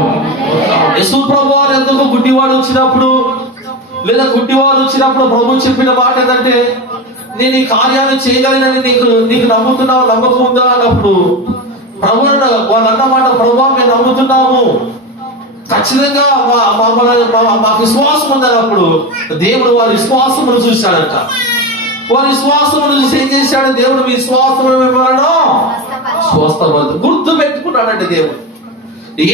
యేసు ప్రభువారు ఎందుకు గుడ్డివాడు వచ్చినప్పుడు, లేదా గుడ్డివాడు వచ్చినప్పుడు ప్రభు చెప్పిన మాట ఏంటంటే, నేను ఈ కార్యాన్ని చేయగలిగినని నీకు నమ్ముతున్నావు, నమ్మకం ఉందా అన్నప్పుడు ప్రభు వాళ్ళు అన్నమాట, ప్రభు మేము నమ్ముతున్నాము, ఖచ్చితంగా మాకు విశ్వాసం ఉందన్నప్పుడు దేవుడు వారి విశ్వాసమును చూశాడంట. వారి విశ్వాసమును చూసి ఏం చేశాడు? దేవుడు మీ విశ్వాసమును స్వస్థపరుచు గుర్తు పెట్టుకున్నాడంటే దేవుడు.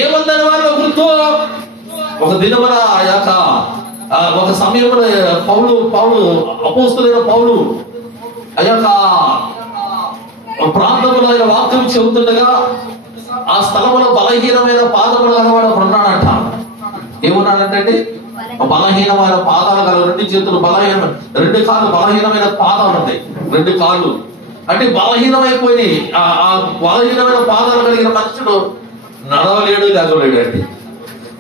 ఏముందని వారు గుర్తు? ఒక దినమున ఒక సమయంలో పౌలు అపోస్తలుడైన పౌలు ఆ యొక్క ప్రాంతంలో ఆయన వాక్యం చెబుతుండగా ఆ స్థలంలో బలహీనమైన పాదములు గలవాడు ఉన్నాడంట. ఏమున్నాడంటే బలహీనమైన పాదాలు గల, రెండు చేతులు రెండు కాళ్ళు బలహీనమైన పాదాలు ఉంటాయి. రెండు కాళ్ళు అంటే బలహీనమైపోయి, ఆ బలహీనమైన పాదాలు కలిగిన మనుషుడు నడవలేడు, లేగలేడు అండి.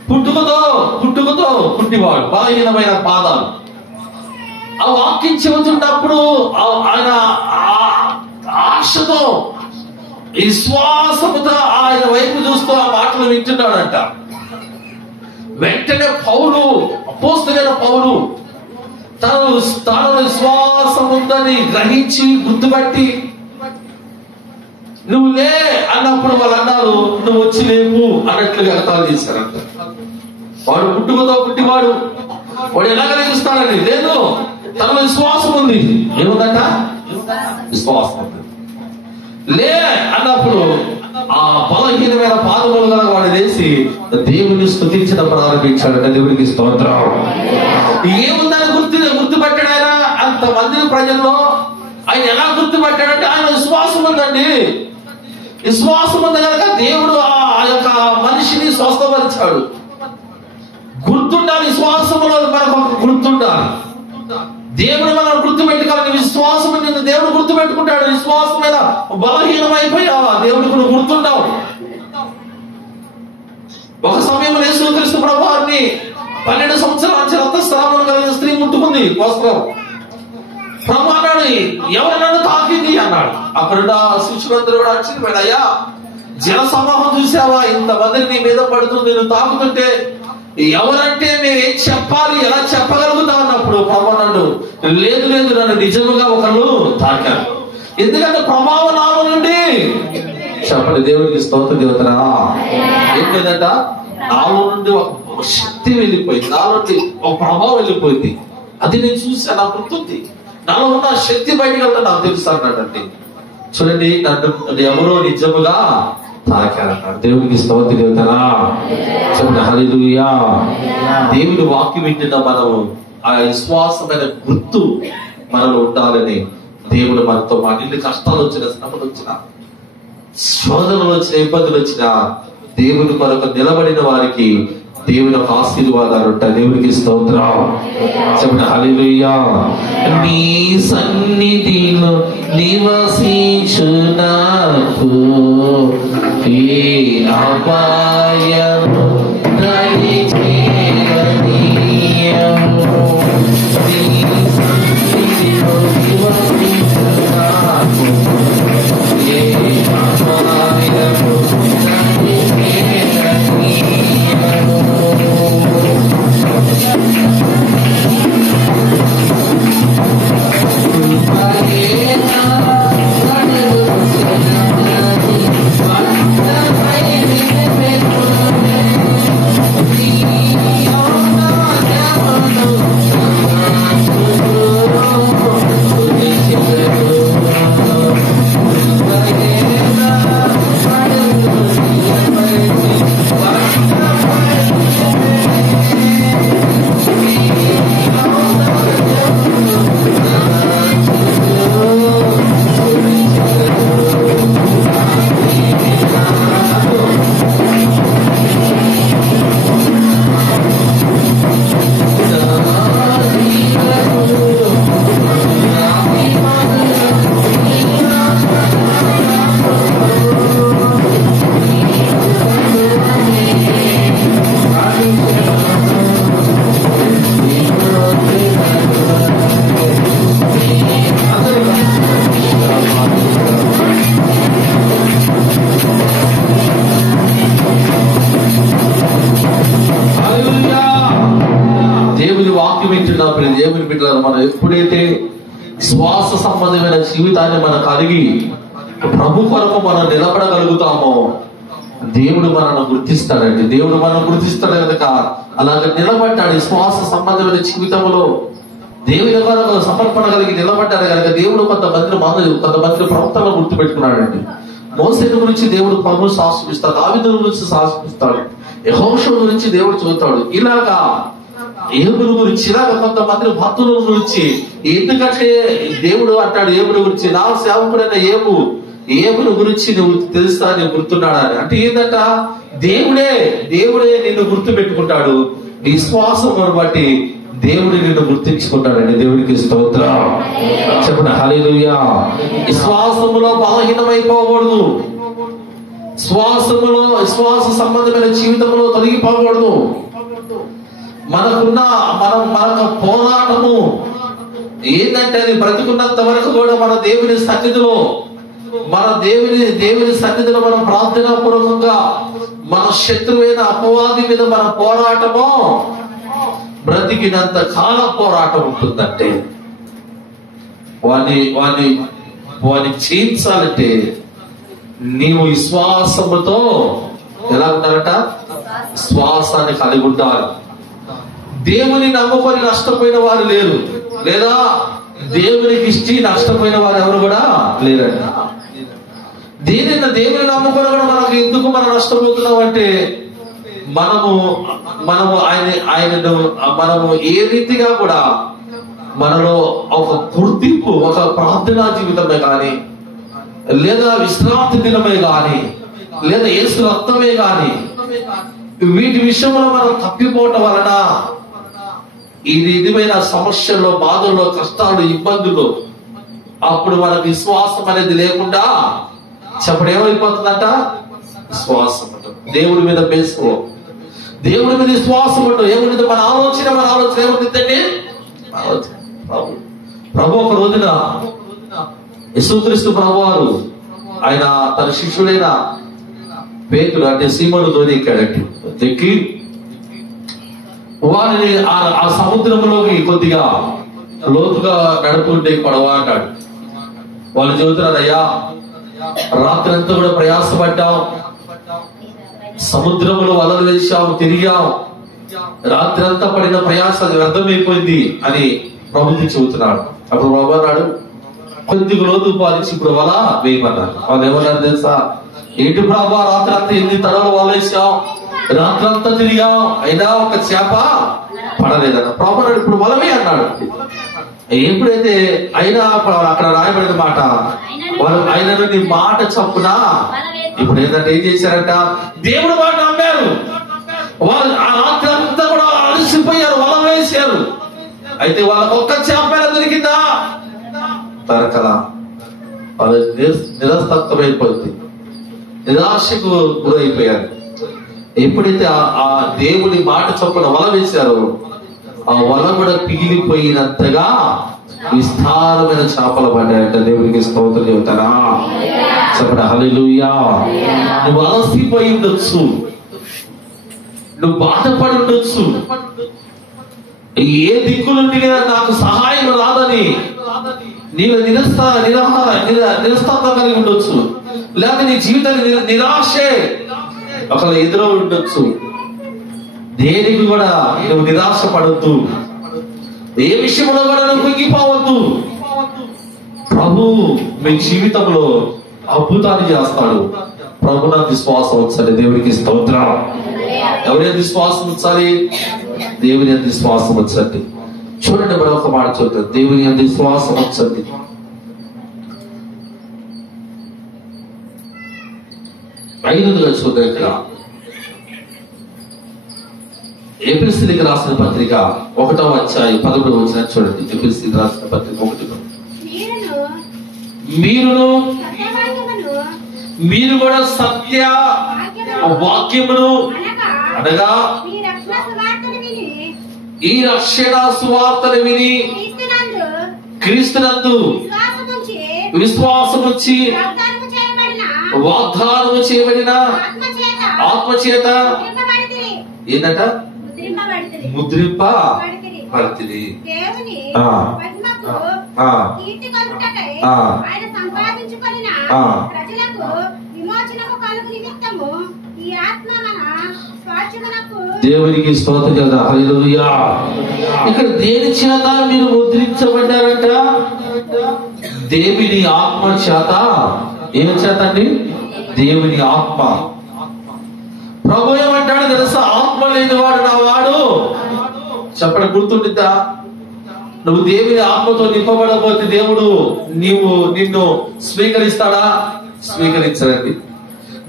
పుట్టుకతో పుట్టివాడు, బలహీనమైన పాదాలు. ఆ వాక్యం చెబుతున్నప్పుడు ఆయన ఆశతో విశ్వాసముతో ఆయన వైపు చూస్తూ ఆ మాటలు వింటున్నాడంట. వెంటనే అపోస్తలుడైన పౌలు తన విశ్వాసం ఉందని గ్రహించి గుర్తుపట్టి నువ్వు లే అన్నప్పుడు వాళ్ళు అన్నారు, నువ్వు వచ్చి లేవు అన్నట్లుగా అర్థాలు చేశారంట. వాడు పుట్టుకతో పుట్టివాడు, వాడు ఎలాగ లేస్తాడని లేదు, తన విశ్వాసం ఉంది. ఏముందంట? విశ్వాసం లే అన్నప్పుడు ఆ బలహీనమైన పాదములు గల వాడు లేచి దేవుని స్తుతించడం ప్రారంభించాడట. దేవునికి స్తోత్రం. ఏముందని గుర్తుపట్టాడు ఆయన అంతమంది ప్రజల్లో. ఆయన ఎలా గుర్తుపట్టాడంటే ఆయన విశ్వాసం ఉందండి. విశ్వాసం ఉంది కనుక దేవుడు ఆ యొక్క మనిషిని స్వస్థపరిచాడు. గుర్తుండాలి, విశ్వాసంలో మనకు ఒక గుర్తుండాలి. దేవుడు మనం గుర్తు పెట్టుకోవాలి. విశ్వాసం నిన్ను దేవుడు గుర్తు పెట్టుకుంటాడు. విశ్వాసం మీద బలహీనమైపోయావా, దేవుడికి నువ్వు గుర్తుండవు. ఒక సమయంలో యేసుక్రీస్తు ప్రభువారిని 12 సంవత్సరాల రక్తస్రావం కలిగిన స్త్రీ ముట్టుకుంది వస్త్రం. ప్రభు అన్నాడు, ఎవరు నన్ను తాకింది అన్నాడు. అక్కడ శిష్యులందరూ కూడా ఆశ్చర్యపోయాడు. అయ్యా, జన సమూహం చూసావా, ఇంతమందిని నీ మీద పడుతుంది, నేను తాకుతుంటే ఎవరంటే మేమేం చెప్పాలి, ఎలా చెప్పగలుగుతా అన్నప్పుడు ప్రభు అన్నాడు, లేదు లేదు, నన్ను నిజముగా ఒకళ్ళు తాకారు. ఎందుకంటే ప్రభావం నాలో నుండి చెప్పండి, దేవుడికి స్తోత్రం దేవతరా. ఏం లేదంట, నాలో నుండి ఒక శక్తి వెళ్ళిపోయింది, నాలో నుండి ఒక ప్రభావం వెళ్ళిపోయింది. అది నేను చూసాను, నాకు గుర్తుంది. నాలో ఉన్న శక్తి బయటకు వెళ్తా నాకు తెలుసు అన్నాడండి. చూడండి, నన్ను ఎవరో నిజముగా తాకారన్నాడు. దేవుడికి స్తోత్రం దేవతరా. చెప్పండి హల్లెలూయా. దేవుడి వాక్యం వింటున్న మనము ఆ విశ్వాసమైన గుర్తు మనలో ఉండాలని దేవుడు మనతో మా ఇల్లు కష్టాలు వచ్చిన, శ్రమలు వచ్చిన, శోధనలు వచ్చిన, ఇబ్బందులు వచ్చిన దేవుని కొరకు నిలబడిన వారికి దేవుని యొక్క ఆశీర్వాదాలు ఉంటాయి. దేవునికి స్తోత్రం. చెప్పండి హల్లెలూయా. నీ సన్నిధిలో నివసించునకు ఏ అపాయము దయచేయనీయము. నీ సన్నిధిలో నివసించునకు ఏ అపాయము దేవుని బిడ్డలారా, మనం ఎప్పుడైతే శ్వాస సంబంధమైన జీవితాన్ని మనం కలిగి ప్రభు కొరకు మనం నిలబడగలుగుతామో దేవుడు మనల్ని గుర్తిస్తాడండి. దేవుడు మనం గుర్తిస్తాడు కనుక అలాగే నిలబడ్డాడు. శ్వాస సంబంధమైన జీవితంలో దేవుని కొరకు సమర్పణ కలిగి నిలబడ్డాడు కనుక దేవుడు కొంతమంది ప్రవక్తలను గుర్తుపెట్టుకున్నాడండి. మోసేను గురించి దేవుడు ప్రభు శాసిస్తాడు, దావీదు గురించి శాసిస్తాడు, యెహోషువ గురించి దేవుడు చూస్తాడు. ఇలాగా ఏబురు గురించి, ఇలాగ కొంతమంది భక్తుల గురించి. ఎందుకంటే దేవుడు అంటాడు ఏబురు గురించి, నా సేవకుడైన ఏబురు గురించి నువ్వు తెలుసా, నేను గుర్తున్నాడని. అంటే ఏంటంట, దేవుడే నిన్ను గుర్తు పెట్టుకుంటాడు. విశ్వాసం బట్టి దేవుడు నిన్ను గుర్తించుకుంటాడండి. దేవుడికి స్తోత్రం. చెప్పండి హల్లెలూయా. విశ్వాసములో బలహీనమైపోకూడదు, విశ్వాస సంబంధమైన జీవితంలో తొలగిపోకూడదు. మనకు పోరాటము ఏంటంటే, అది బ్రతికున్నంత వరకు కూడా మన దేవుని సన్నిధిలో మనం ప్రార్థనా పూర్వకంగా మన శత్రువైన అపవాది మీద మన పోరాటము బ్రతికినంత కాలం పోరాటం ఉంటుందంటే, వాడిని చేయించాలంటే నీవు విశ్వాసముతో ఎలా ఉంటారట, విశ్వాసాన్ని కలిగి ఉండాలి. దేవుని నమ్ముకొని నష్టపోయిన వారు లేరు, లేదా దేవునికి ఇష్టి నష్టపోయిన వారు ఎవరు కూడా లేరంట. దేవుని నమ్ముకొని కూడా మనకు ఎందుకు మనం నష్టపోతున్నాం అంటే, మనము ఏ రీతిగా కూడా మనలో ఒక గుర్తింపు, ఒక ప్రార్థనా జీవితమే కానీ, లేదా విశ్రాంతి దినమే కానీ, లేదా యేసు రక్తమే కానీ, వీటి విషయంలో మనం తప్పిపోవటం వలన ఇది విధమైన సమస్యల్లో, బాధల్లో, కష్టాలు, ఇబ్బందులు, అప్పుడు మనకు విశ్వాసం అనేది లేకుండా చెప్పడం ఏమైపోతుందంట, విశ్వాసం దేవుడి మీద బేసుకో. దేవుడి మీద విశ్వాసం ఉండవు. ఏముంది మన ఆలోచన ఏముంటుందండి? ప్రభు ఒక రోజున యేసుక్రీస్తు ప్రభువారు ఆయన తన శిష్యుడైన పేతురు అంటే సీమోను దోనెక్కాడండి. ఎక్కి వారిని ఆ సముద్రంలోకి కొద్దిగా లోతుగా నడుపుకుంటే పడవ అన్నాడు. వాళ్ళు చెబుతున్నారు, అయ్యా రాత్రి అంతా కూడా ప్రయాసపడ్డాం, సముద్రంలో వలలు వేసాం, తిరిగాం, రాత్రి అంతా పడిన ప్రయాస వ్యర్థమైపోయింది అని ప్రభుత్వం చెబుతున్నాడు. అప్పుడు ప్రభు అన్నాడు, కొద్దిగా లోతు పాలించి ఇప్పుడు వల వేయమన్నారు. వాళ్ళు ఏమన్నారు తెలుసా? ఏంటి ప్రభు, రాత్రి అంతా ఎన్ని తడవలు వల వేసాం, రాత్రి అంతా తిరిగాం, అయినా ఒక చేప పడలేదన్న. ప్రభు అన్నాడు, ఇప్పుడు వలవే అన్నాడు. ఎప్పుడైతే అయినా అక్కడ రాయబడిన మాట, వాళ్ళు ఆయనను నీ మాట చప్పునా ఇప్పుడు ఏంటంటే ఏం చేశారంట, దేవుడు మాట నమ్మారు. వాళ్ళు ఆ రాత్రి అంతా కూడా అలసిపోయారు, వల వేసారు. అయితే వాళ్ళకు ఒక్క చేప దొరికిందా? తరకల వాళ్ళు నిరస్తత్వమైపోయింది, నిరాశకు గురైపోయారు. ఎప్పుడైతే ఆ దేవుడి మాట చొప్పున వల వేశారో ఆ వల కూడా పిగిలిపోయినంతగా విస్తారమైన చేపలు పడ్డాయంట. దేవుడికి స్తోత్రం చెబుతారా? చెప్పండి హల్లెలూయా. నువ్వు అలసిపోయి ఉండొచ్చు, నువ్వు బాధపడి ఉండొచ్చు, ఏ దిక్కు నుండి నాకు సహాయం రాదని నీవు నిరస్తత్వం కలిగి ఉండొచ్చు, లేక నీ జీవితాన్ని నిరాశే ఒకవేళ ఎదురు ఉండొచ్చు. దేనికి కూడా నువ్వు నిరాశ పడద్దు, ఏ విషయంలో కూడా నువ్వు కుంగిపోవద్దు. ప్రభు మీ జీవితంలో అద్భుతాన్ని చేస్తాడు. ప్రభు నాకు విశ్వాసం వచ్చాలి. దేవుడికి స్తోత్రం. ఎవరైనా విశ్వాసం వచ్చాలి? దేవుని అంత విశ్వాసం వచ్చండి. చూడండి, మరొక మాట చూద్దాం. దేవుని అంత విశ్వాసం వచ్చండి. ఐదుగా చూద్దాం. ఇక్కడ ఎఫెసీయులకు రాసిన పత్రిక 1వ అధ్యాయం 11వ వచనం చూడండి. ఎఫెసీయులకు రాసిన పత్రిక 1. మీరు కూడా సత్య వాక్యమును అనగా ఈ రక్షణ సువార్తను విని క్రీస్తునందు విశ్వాసము ఉంచి వాగ్దానము చేయబడిన ఆత్మచేత ఏంటంట? ముద్రింపబడితిరి. దేవునికి స్తోత్రం కదా. హల్లెలూయా. ఇక్కడ దేని చేత మీరు ముద్రించబడ్డారంట? దేవుని ఆత్మ చేత. ఏమి చేత అండి? దేవుని ఆత్మ. ప్రభు ఏమంటాడు తెలుసా? ఆత్మ లేని వాడు నా వాడు. చెప్పడం గుర్తుంటుందా? నువ్వు దేవుని ఆత్మతో నింపబడకపోతే దేవుడు నిన్ను స్వీకరిస్తాడా? స్వీకరించరండి.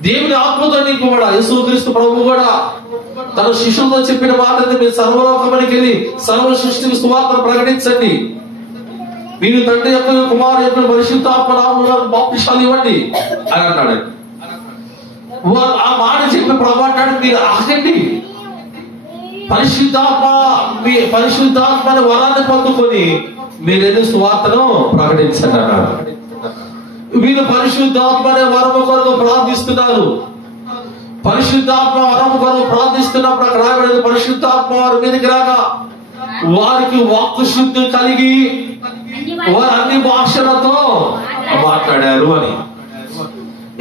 దేవుని ఆత్మతో నింపబడ. యేసుక్రీస్తు ప్రభు కూడా తన శిష్యులతో చెప్పిన మాటని, మీరు సర్వలోకమునికి వెళ్ళి సర్వ సృష్టికి సువార్తను ప్రకటించండి, మీరు తండ్రి యొక్క కుమారుడు యొక్క పరిశుద్ధాత్మ నామములో బాప్తిసాలు ఇవ్వండి అని అన్నాడు. ఆ మాట చెప్పి ప్రభు అంటాడు, మీరు ఆగండి, పరిశుద్ధాత్మని వరాన్ని పొందుకొని మీరేదో సువార్తను ప్రకటించండి అన్నాడు. వీళ్ళు పరిశుద్ధాత్మనే వరము కొరకు ప్రార్థిస్తున్నారు. పరిశుద్ధాత్మ వరము కొరకు ప్రార్థిస్తున్నప్పుడు అక్కడ రాబడేది, పరిశుద్ధాత్మ వారి మీదకి రాగా వారికి వాక్కు శుద్ధి కలిగి వారు అన్ని భాషలతో మాట్లాడారు అని.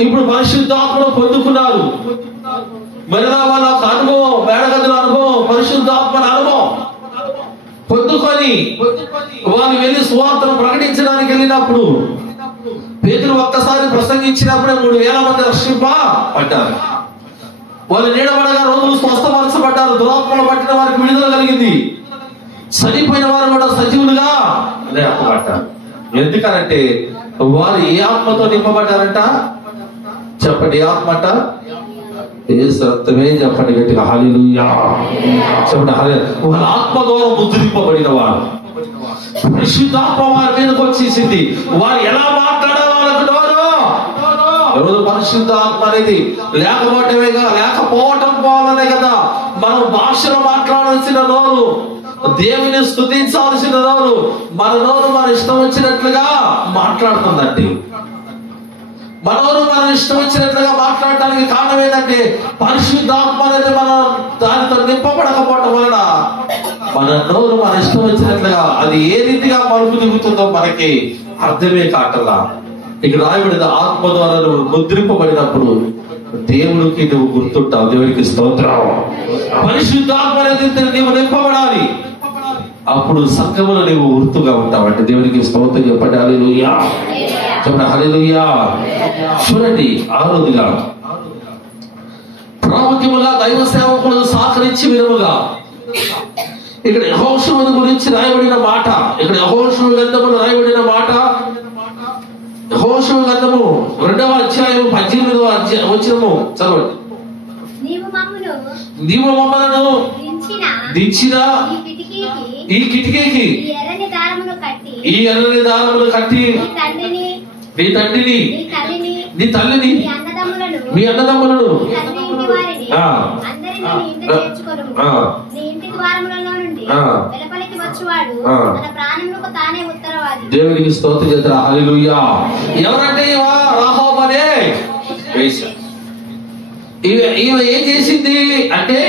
ఇప్పుడు పరిశుద్ధాత్మను పొందుకున్నారు. మరలా వాళ్ళ అనుభవం, మేడగదుల అనుభవం, పరిశుద్ధాత్మల అనుభవం పొందుకొని వాళ్ళు వెళ్ళి సువార్తను ప్రకటించడానికి వెళ్ళినప్పుడు పేతురు ఒక్కసారి ప్రసంగించినప్పుడే 3000 మంది రక్షింపబడ్డారు. వాళ్ళు నీడబడగా రోజులు స్వస్థపరచబడ్డారు. దురాత్మలు పట్టిన వారికి విడుదల కలిగింది. చనిపోయిన వారు కూడా సజీవులుగా లేపబడ్డారు. ఎందుకనంటే వారు ఏ ఆత్మతో నింపబడ్డారంట? చెప్పండి, ఏ ఆత్మ అంట? యేసు రక్తమే. చెప్పండి గట్టిగా హల్లెలూయా. చెప్పండి హల్లెలూయా. వాళ్ళ ఆత్మ ద్వారా ముద్రింపబడిన వారు. పరిశుద్ధాత్మ వారి మీదకి వచ్చేసింది. వారు ఎలా మాట్లాడాలనుకున్నారో రోజు పరిశుద్ధాత్మ అనేది లేకపోవటం పోవాలనే కదా మనం భాషలో మాట్లాడాల్సిన నోరు, దేవుని స్తుతించాల్సిన నోరు, మన నోరు మన ఇష్టం వచ్చినట్లుగా మాట్లాడుతుందండి. మనోరు మనం ఇష్టం వచ్చినట్లుగా మాట్లాడటానికి కారణం ఏంటంటే పరిశుద్ధాత్మ అనేది మనం దానితో నింపబడకపోవటం వలన మన నోరు మన ఇష్టం వచ్చినట్లుగా అది ఏ రీతిగా మలుపు దిగుతుందో మనకి అర్థమే కాటలా. ఇక్కడ రాయబడిన ఆత్మ ద్వారా నువ్వు ముద్రింపబడినప్పుడు దేవుడికి నువ్వు గుర్తుంటావు. దేవుడికి స్తోత్రం. పరిశుద్ధాత్మ అనేది నీవు నింపబడాలి, అప్పుడు సంఘములో నీవు గుర్తుగా ఉంటావు. అంటే దేవునికి స్తోత్రం చెప్పండి. హల్లెలూయా చెప్పండి. హల్లెలూయా. చూడండి, ఆరోదిగా ప్రాముఖ్యముగా దైవ సేవకులు సహకరించి వినముగా ఇక్కడ యెహోషువ గురించి రాయబడిన మాట, ఇక్కడ యెహోషువ గ్రంథములో రాయబడిన మాట, యెహోషువ గ్రంథము 2వ అధ్యాయం 18వ వచనము చదవండి. నీవు మమ్మలను దించిన ఈ కిటికీకి ఈ ఎర్రని దారములు కట్టి నీ తండ్రిని నీ తల్లిని మీ అన్నదమ్ములను దేవునికి స్తోత్రం చేస్తారు. హల్లెలూయా. ఎవరంటే రాహాబు అనే వేశ్య. ఈమె ఏం చేసింది అంటే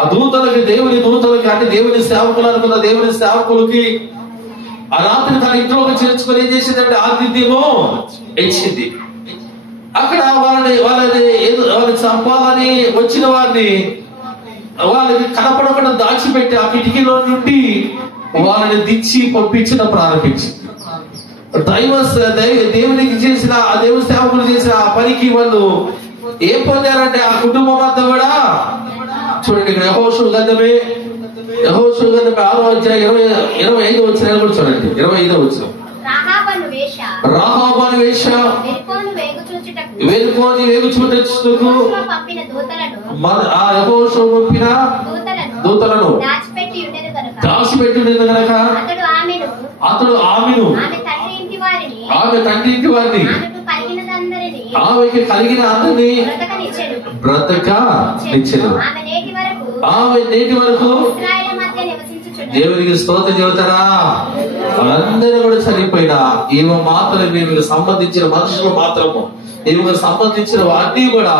ఆ దూతలకి, దేవుని దూతలకి అంటే దేవుని సేవకులు అనుకున్న దేవుని సేవకులకి ఆ రాత్రి తన ఇంట్లోకి చేర్చుకొని ఏం చేసిందంటే ఆతిథ్యము ఇచ్చింది. అక్కడ వాళ్ళని చంపాలని వచ్చిన వారిని వాళ్ళకి కనపడకుండా దాచిపెట్టి ఆ కిటికీలో నుండి వాళ్ళని దించి పంపించడం ప్రారంభించింది. దేవునికి చేసిన ఆ దేవుని సేవకులు చేసిన ఆ పనికి వాళ్ళు ఏం పొందారంటే ఆ కుటుంబం అంతా కూడా చూడండి. ఇక్కడ యెహోషువ గ్రంథమే 6వ అధ్యాయం 25వ వచనం కూడా చూడండి. 25వ వచనం. రాహాబు అను వేశ్య వేలుకొని వేగుచూటకు ఆ యెహోషువ పంపిన దూతలను దాచిపెట్టి ఉండేది కనుక అతడు ఆమెను ఆమె తండ్రి ఇంటి వారిని ఆమెకి కలిగిన అందరినీ బ్రతకనిచ్చెను. ఆమె నేటి వరకు దేవునికి స్తోత్రం చెబుతారా. అందరూ కూడా చనిపోయినా ఈమె మాత్రం ఈమెకు సంబంధించిన మనుషులు మాత్రము ఈమెకు సంబంధించిన వాటిని కూడా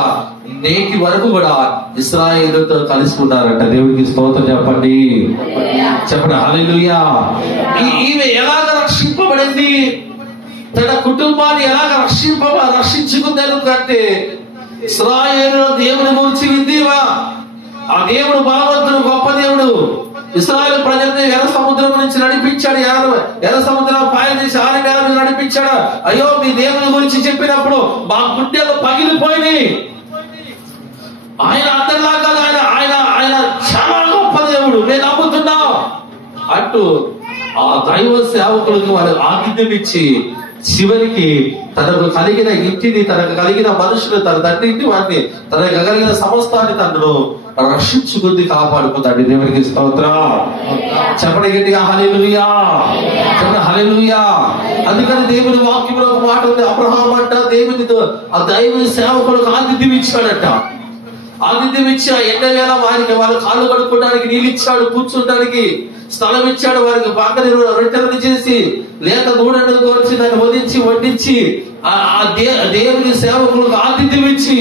నేటి వరకు కూడా ఇశ్రాయేలుతో కలిసి ఉన్నారంట. దేవునికి స్తోత్రం చెప్పండి. చెప్పండి. హల్లెలూయా. ఈమె ఎలాగ రక్షింపబడింది, తన కుటుంబాన్ని ఎలాగ రక్షించుకుందాను అంటే ఇశ్రాయేలు దేవుని గురించి విందివా. ఆ దేవుడు బలవంతుడు, గొప్ప దేవుడు. ఇశ్రాయేలు ప్రజల్ని ఎర్ర సముద్రం నుంచి నడిపించాడు. ఎర్ర సముద్రం పాయలు చేసి ఆరి నేల మీద నడిపించాడు. అయ్యో, మీ దేవుని గురించి చెప్పినప్పుడు మా గుండెలు పగిలిపోయినాయి. ఆయన అందరిలాగా ఆయన చాలా గొప్ప దేవుడు, నేను నమ్ముతున్నా అంటూ ఆ దైవ సేవకులకు వారు ఆతిథ్యం ఇచ్చి చివరికి తనకు కలిగిన ఇంటిని, తనకు కలిగిన మనుషులు, తన తండ్రి ఇంటి వారిని, తనకు కలిగిన సమస్తాన్ని తనను రక్షించుకుంది, కాపాడుకుందండి. దేవునికి స్తోత్రం. చెప్పండి గట్టిగా హల్లెలూయా. చెప్పండి హల్లెలూయా. అందుకని దేవుని వాక్యంలో ఒక మాట ఉంది. అబ్రహాం అంట ఆ దైవ సేవకులకు ఆతిథ్యం ఇచ్చాడట. ఆతిథ్యం ఇచ్చా ఎండవేళ వారికి వాళ్ళ కాళ్ళు కడుక్కోవడానికి నీళ్ళు ఇచ్చాడు, కూర్చోడానికి స్థలం ఇచ్చాడు, వారికి బాగా రొట్టెలను చేసి లేక నూనెను కోర్చి దాన్ని వడ్డించి ఆ దేవుని సేవకులకు ఆతిథ్యం ఇచ్చి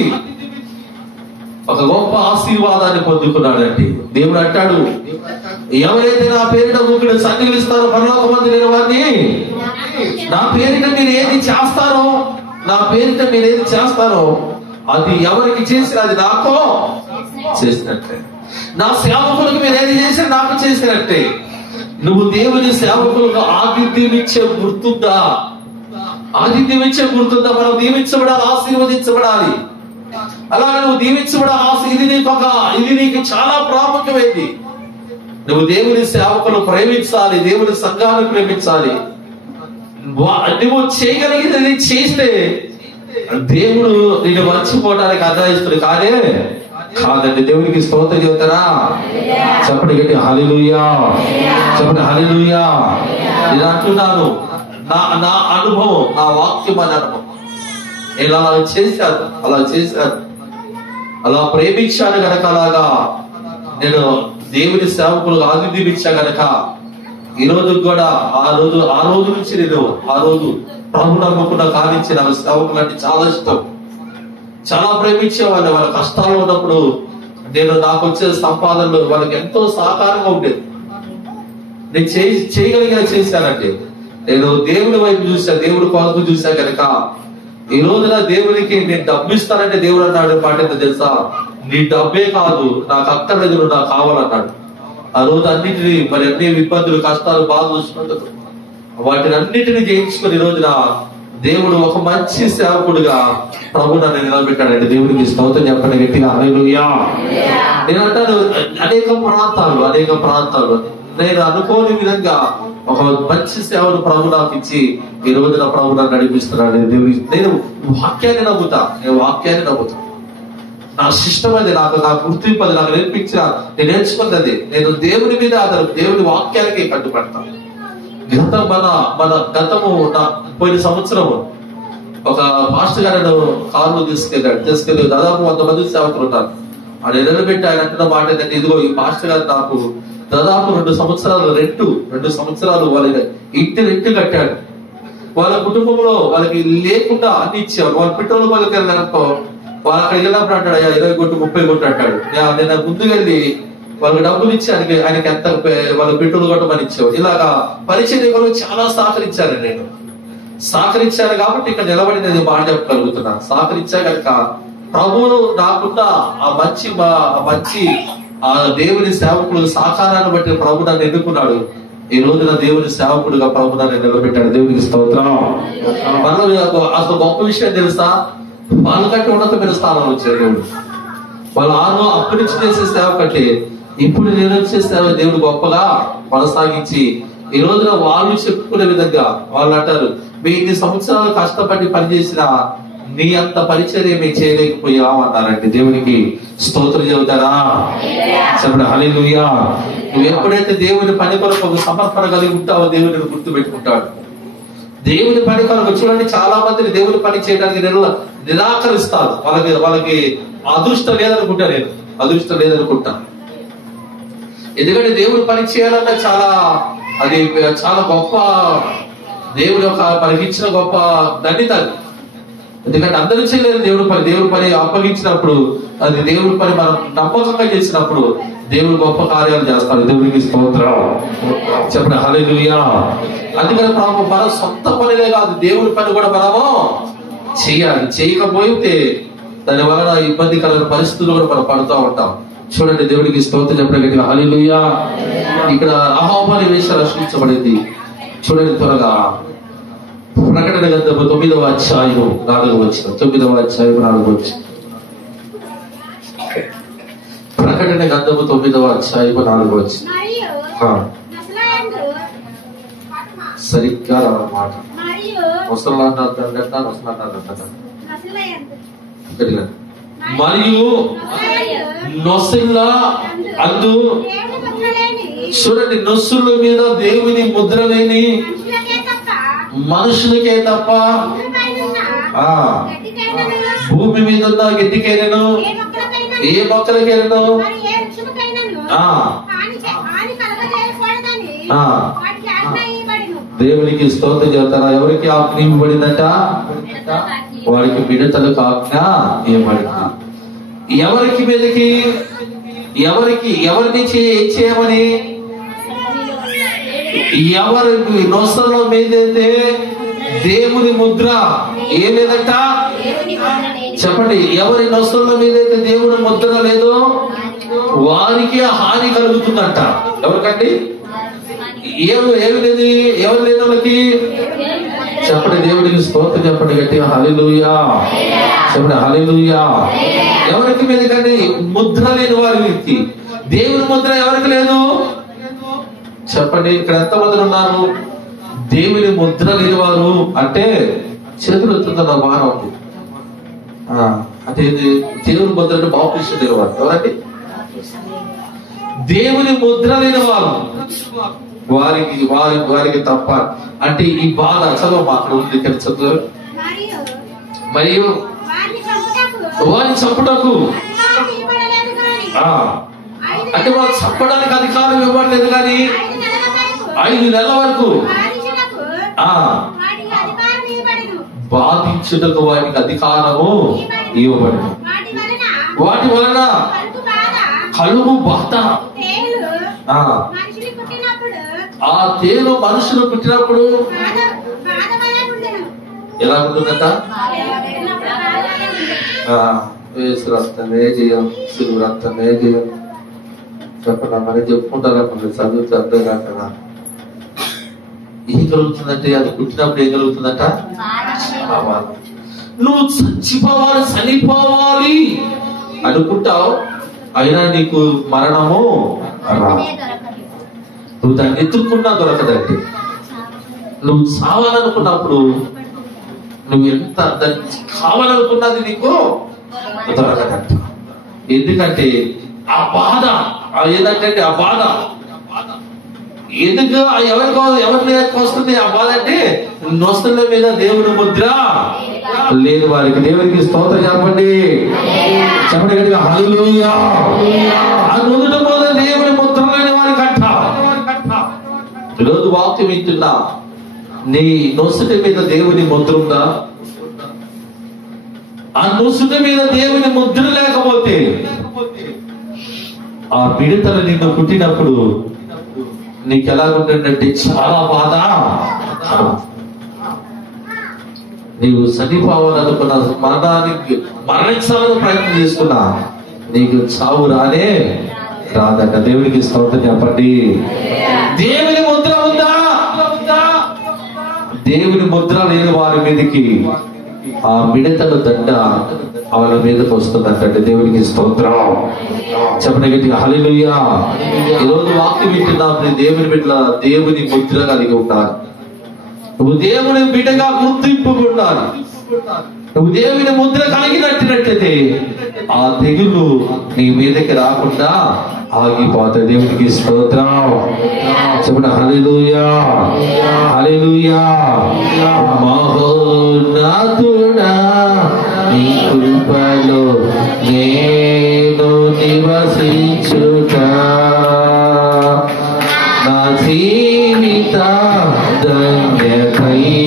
ఒక గొప్ప ఆశీర్వాదాన్ని పొందుకున్నాడండి. దేవుడు అంటాడు, ఎవరైతే నా పేరిట ముగ్గురు సన్నిహిస్తారో పరలోకమందు లేని వారిని, నా పేరిట మీరు ఏది చేస్తారో, నా పేరిట మీరు ఏది చేస్తారో అది ఎవరికి చేసిన అది నాకు చేసినట్టే. నా సేవకులకు మీరు ఏది చేసినా నాకు చేసినట్టే. నువ్వు దేవుని సేవకులకు ఆతిథ్యం ఇచ్చే గుర్తుందా? ఆతిథ్యం ఇచ్చే గుర్తుందా? మనం దీవించబడాలి, ఆశీర్వదించబడాలి. అలాగే నువ్వు దీవించబడాలి. ఇది నీకు చాలా ప్రాముఖ్యమైంది. నువ్వు దేవుని సేవకులు ప్రేమించాలి, దేవుని సంఘాన్ని ప్రేమించాలి. నువ్వు చేయగలిగినది చేస్తే దేవుడు నిన్ను మర్చిపోవడానికి అర్థయిస్తుంది కాదండి. దేవునికి స్తోత్రం చెబుతారా? చెప్పండి గట్టి హల్లెలూయా. చెప్పండి హల్లెలూయా. నేను అంటున్నాను, నా అనుభవం, నా వాక్యం అని అనుభవం ఇలా చేశారు, అలా చేశారు, అలా ప్రేమించాను గనక, అలాగా నేను దేవుని సేవకులు ఆదిదించా గనక ఈ రోజు కూడా ఆ రోజు నుంచి నేను ఆ రోజు ప్రభు నమ్మకుండా కానించి నా సేవకులు అంటే చాలా ఇష్టం, చాలా ప్రేమించేవాళ్ళు. వాళ్ళ కష్టాలు ఉన్నప్పుడు నేను నాకు వచ్చే సంపాదనలు వాళ్ళకి ఎంతో సహకారంగా ఉండేది. నేను చేయగలిగిన చేశానంటే నేను దేవుడి వైపు చూసా, దేవుడి కొరకు చూసా కనుక ఈ రోజున దేవునికి నేను డబ్బు ఇస్తానంటే దేవుడు అన్నాడు మాట ఎంత తెలుసా, నీ డబ్బే కాదు నాకు అక్కర్లేదు, నాకు కావాలన్నాడు. ఆ రోజు అన్నింటినీ మరి అన్ని ఇబ్బందులు, కష్టాలు, బాధలు వచ్చినందుకు వాటిని అన్నిటిని జయించుకుని ఈ రోజున దేవుడు ఒక మంచి సేవకుడుగా ప్రభు నన్ను నిలబెట్టాడంటే దేవుడికి స్తోత్రం చెప్పండి గట్టిగా హల్లెలూయా. నేను అంటాను అనేక ప్రాంతాలు నేను అనుకోని విధంగా ఒక మంచి సేవను ప్రభు నాకు ఇచ్చి ఈ రోజున ప్రభు నన్ను నడిపిస్తున్నాడు. నేను వాక్యాన్ని నమ్ముతా, నా సిస్టమ్ అది, నాకు గుర్తింపు అది, నాకు నేర్పించిన నేను నేర్చుకున్నది. నేను దేవుని మీద దేవుని వాక్యానికి కట్టుబడతాను. గతము పోయిన సంవత్సరము ఒక మాస్టర్ గారు కారులో తీసుకెళ్ళి దాదాపు 100 మంది సేవకులు ఉన్నారు. ఆయన నిలబెట్టి ఆయన అంటున్న మాట ఏంటంటే, ఇదిగో ఈ మాస్టర్ గారు నాకు దాదాపు 2 సంవత్సరాలు వాళ్ళ ఇంటి రెంట్ కట్టాడు. వాళ్ళ కుటుంబంలో వాళ్ళకి లేకుండా అన్ని ఇచ్చారు. వాళ్ళ పెట్రోల్ వాళ్ళకి వెళ్ళినప్పుడు వాళ్ళు అక్కడికి వెళ్ళినప్పుడు అంటాడు, 20 కోట్లు 30 కోట్లు అంటాడు. నేను ముందుకెళ్ళి వాళ్ళకి డబ్బులు ఇచ్చి ఆయనకి ఎంత వాళ్ళ పెట్రోల్ కొట్టమని ఇచ్చేవాడు. ఇలాగా పరిచయం చాలా సహకరించారు కాబట్టి ఇక్కడ నిలబడి నేను మాట చెప్పగలుగుతున్నాను. సహకరించా కనుక ప్రభువును నాకున్న ఆ మంచి ఆ దేవుని సేవకుడు సహకారాన్ని బట్టి ప్రభు నన్ను ఎన్నుకున్నాడు. ఈ రోజున దేవుని సేవకుడుగా ప్రభు నన్ను నిలబెట్టాడు. దేవునికి స్తోత్రం. అసలు గొప్ప విషయం తెలుసా, వాళ్ళకంటే ఉన్నతమైన స్థానంలో వచ్చాడు దేవుడు. వాళ్ళు అప్పటి నుంచి చేసే సేవ కంటే ఇప్పుడు నేను వచ్చే సేవ దేవుడు గొప్పగా కొనసాగించి ఈ రోజున వాళ్ళు చెప్పుకునే విధంగా వాళ్ళు అంటారు, మీ 2 సంవత్సరాలు కష్టపడి పనిచేసిన నీ అంత పరిచర్య మేము చేయలేకపోయావు అన్నారంటే దేవునికి స్తోత్రం చెబుతారా? చెప్పండి హల్లెలూయా. నువ్వు ఎప్పుడైతే దేవుని పని కొరకు ఒక సమర్పణ కలిగి ఉంటావో దేవుడిని గుర్తు పెట్టుకుంటాడు. దేవుని పని కొరకు చూడండి, చాలా మందిని దేవుని పని చేయడానికి నిరాకరిస్తారు. వాళ్ళకి అదృష్టం లేదనుకుంటా. ఎందుకంటే దేవుని పని చేయాలన్నా చాలా గొప్ప, దేవుని యొక్క మనకి ఇచ్చిన గొప్ప ధన్యత. ఎందుకంటే అందరూ చేయలేదు దేవుడి పని అప్పగించినప్పుడు, అది దేవుడి పని మనం నమ్మకంగా చేసినప్పుడు దేవుడు గొప్ప కార్యాలు చేస్తాడు. దేవుడికి స్తోత్రం. చెప్పండి హల్లెలూయా. అందుకని మన సొంత పనిలే కాదు, దేవుడి పని కూడా మనము చేయాలి. చేయకపోతే దాని వలన ఇబ్బందికరమైన పరిస్థితులు కూడా మనం పడుతూ ఉంటాం. చూడండి దేవుడికి స్తోత్రం చెప్పిన హల్లెలూయా. ఇక్కడ అహోమని వేష రక్షించబడింది. చూడండి త్వరగా ప్రకటన గ్రంథము 9వ అధ్యాయము 4వ వచనం. 9వ అధ్యాయము 4వ వచనం. ప్రకటన గ్రంథము 9వ అధ్యాయము 4వ వచనం. సరిగ్గా అన్నమాట. ముసలా మరియు నొసళ్ళ అందు చూడండి, నొస్సుల మీద దేవుని ముద్ర లేని మనుషులకే తప్ప భూమి మీద ఉన్న గడ్డికైనను ఏ మొక్కలకైనను దేవునికి స్తోత్రం చెబుతారా? ఎవరికి ఆజ్ఞ ఇవ్వబడిందట? వారికి మిడతలకు ఆజ్ఞ ఇవ్వబడింది. ఎవరికి మీదకి ఎవరిని చేయమని? ఎవరికి నొసల మీదైతే దేవుని ముద్ర ఏలేదట? చెప్పండి. ఎవరి నొసల మీదైతే దేవుని ముద్ర లేదో వారికి హాని కలుగుతుందంట. ఎవరికండి? ఎవరు లేని వాళ్ళకి చెప్పండి. దేవుడికి స్తోత్రం చెప్పండి గట్టిగా హల్లెలూయా. చెప్పండి హల్లెలూయా. ఎవరికి మీద కండి? ముద్ర లేని వారికి. దేవుని ముద్ర ఎవరికి లేదు? చెప్పండి. ఇక్కడ ఎంతమంది ఉన్నారు దేవుని ముద్ర లేని వారు? అంటే చేతులు ఎత్తుతున్న బాగా ఉంది. అంటే దేవుని ముద్ర అంటే బాప్టిస్ట్ లేనివారు. ఎవరండి? దేవుని ముద్ర లేని వారు, వారికి తప్ప. అంటే ఈ బాధ చదువు అక్కడ ఉంది. ఇక్కడ చదువు మరియు వారిని చంపుటకు అంటే వాళ్ళు చంపడానికి అధికారం ఇవ్వట్లేదు, కానీ 5 నెలల వరకు బాధించుటకు వారికి అధికారము ఇవ్వబడింది. వాటి వలన కలుగు బాధ, ఆ తేలు మనుషులు పుట్టినప్పుడు ఎలా ఉంటుందట? వేసు రక్తమే జయం, సిలువ రక్తమే జయం చెప్పండి. మరి చెప్పుకుంటారా? మళ్ళీ చదువుతూ అర్థం కాక ఏం కలుగుతుందంటే, అది పుట్టినప్పుడు ఏం కలుగుతుందట? నువ్వు చచ్చిపోవాలి, చనిపోవాలి అనుకుంటావు, అయినా నీకు మరణము రా. నువ్వు దాన్ని ఎత్తుకున్నా దొరకదండి. నువ్వు చావాలనుకున్నప్పుడు నువ్వు ఎంత దాన్ని కావాలనుకున్నది నీకు దొరకదంట. ఎందుకంటే ఆ బాధ ఏంటంటే, ఆ బాధ ఎందుకు ఎవరిని వస్తుంది ఆ బాధ అంటే, నొస్తుల మీద దేవుని ముద్ర లేదు వారికి. దేవునికి స్తోత్రం చెప్పండి, చెప్పండి గట్టిగా హల్లెలూయా. ఆ నుదుట మీద దేవుని ముద్ర లేని వారికి అంట. ఈరోజు వాక్యం వింటున్నా, నీ నొసుటి మీద దేవుని ముద్ర ఉందా? ఆ నొసుటి మీద దేవుని ముద్ర లేకపోతే ఆ బిడతలు నిన్ను పుట్టినప్పుడు నీకు ఎలా ఉంటుందంటే చాలా బాధ. నీవు చనిపోవాలనుకున్న, మరణించాలని ప్రయత్నం చేసుకున్నా, నీకు చావు రానే రాదట. దేవునికి స్తోత్రం చెప్పండి. దేవుని ముద్ర ఉందా? దేవుని ముద్ర లేని వారి మీదకి ఆ మిడతల దండ వాళ్ళ మీదకి వస్తుందంటే దేవునికి స్తోత్రం చెప్పండి గట్టిగా హల్లెలూయా. ఈరోజు వాక్యం వింటున్నా, దేవుని బిడ్డ దేవుని ముద్ర కలిగి ఉండాలి. నువ్వు దేవుని బిడ్డగా గుర్తింపు ఉండాలి. నువ్వు దేవుని ముద్ర కలిగినట్లయితే ఆ తెగులు నీ మీదకి రాకుండా ఆగిపోతాయి. దేవునికి స్తోత్రం చెప్పండి హల్లెలూయా, హల్లెలూయా. మహోన్నతుడా నీ కృపలో నేను నివసించుట, నా జీవిత ధన్యతయున్నది.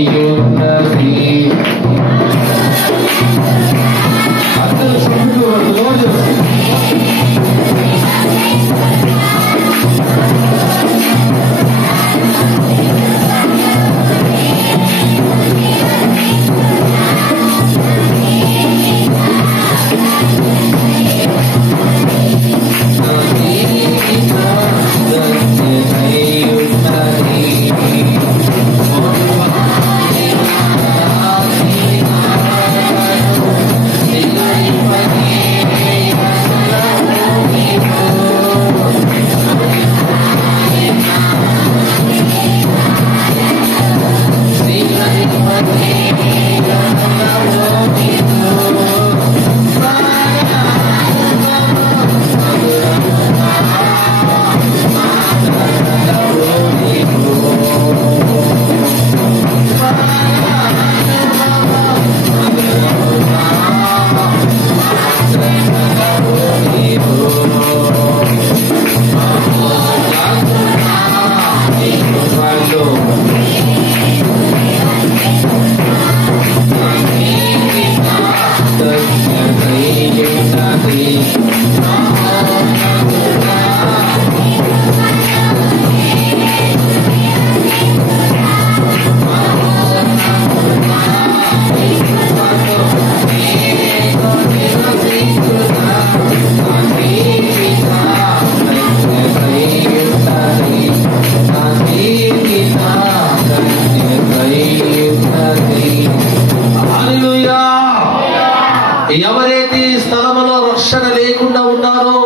ఎవరైతే ఈ స్థలములో రక్షణ లేకుండా ఉన్నారో,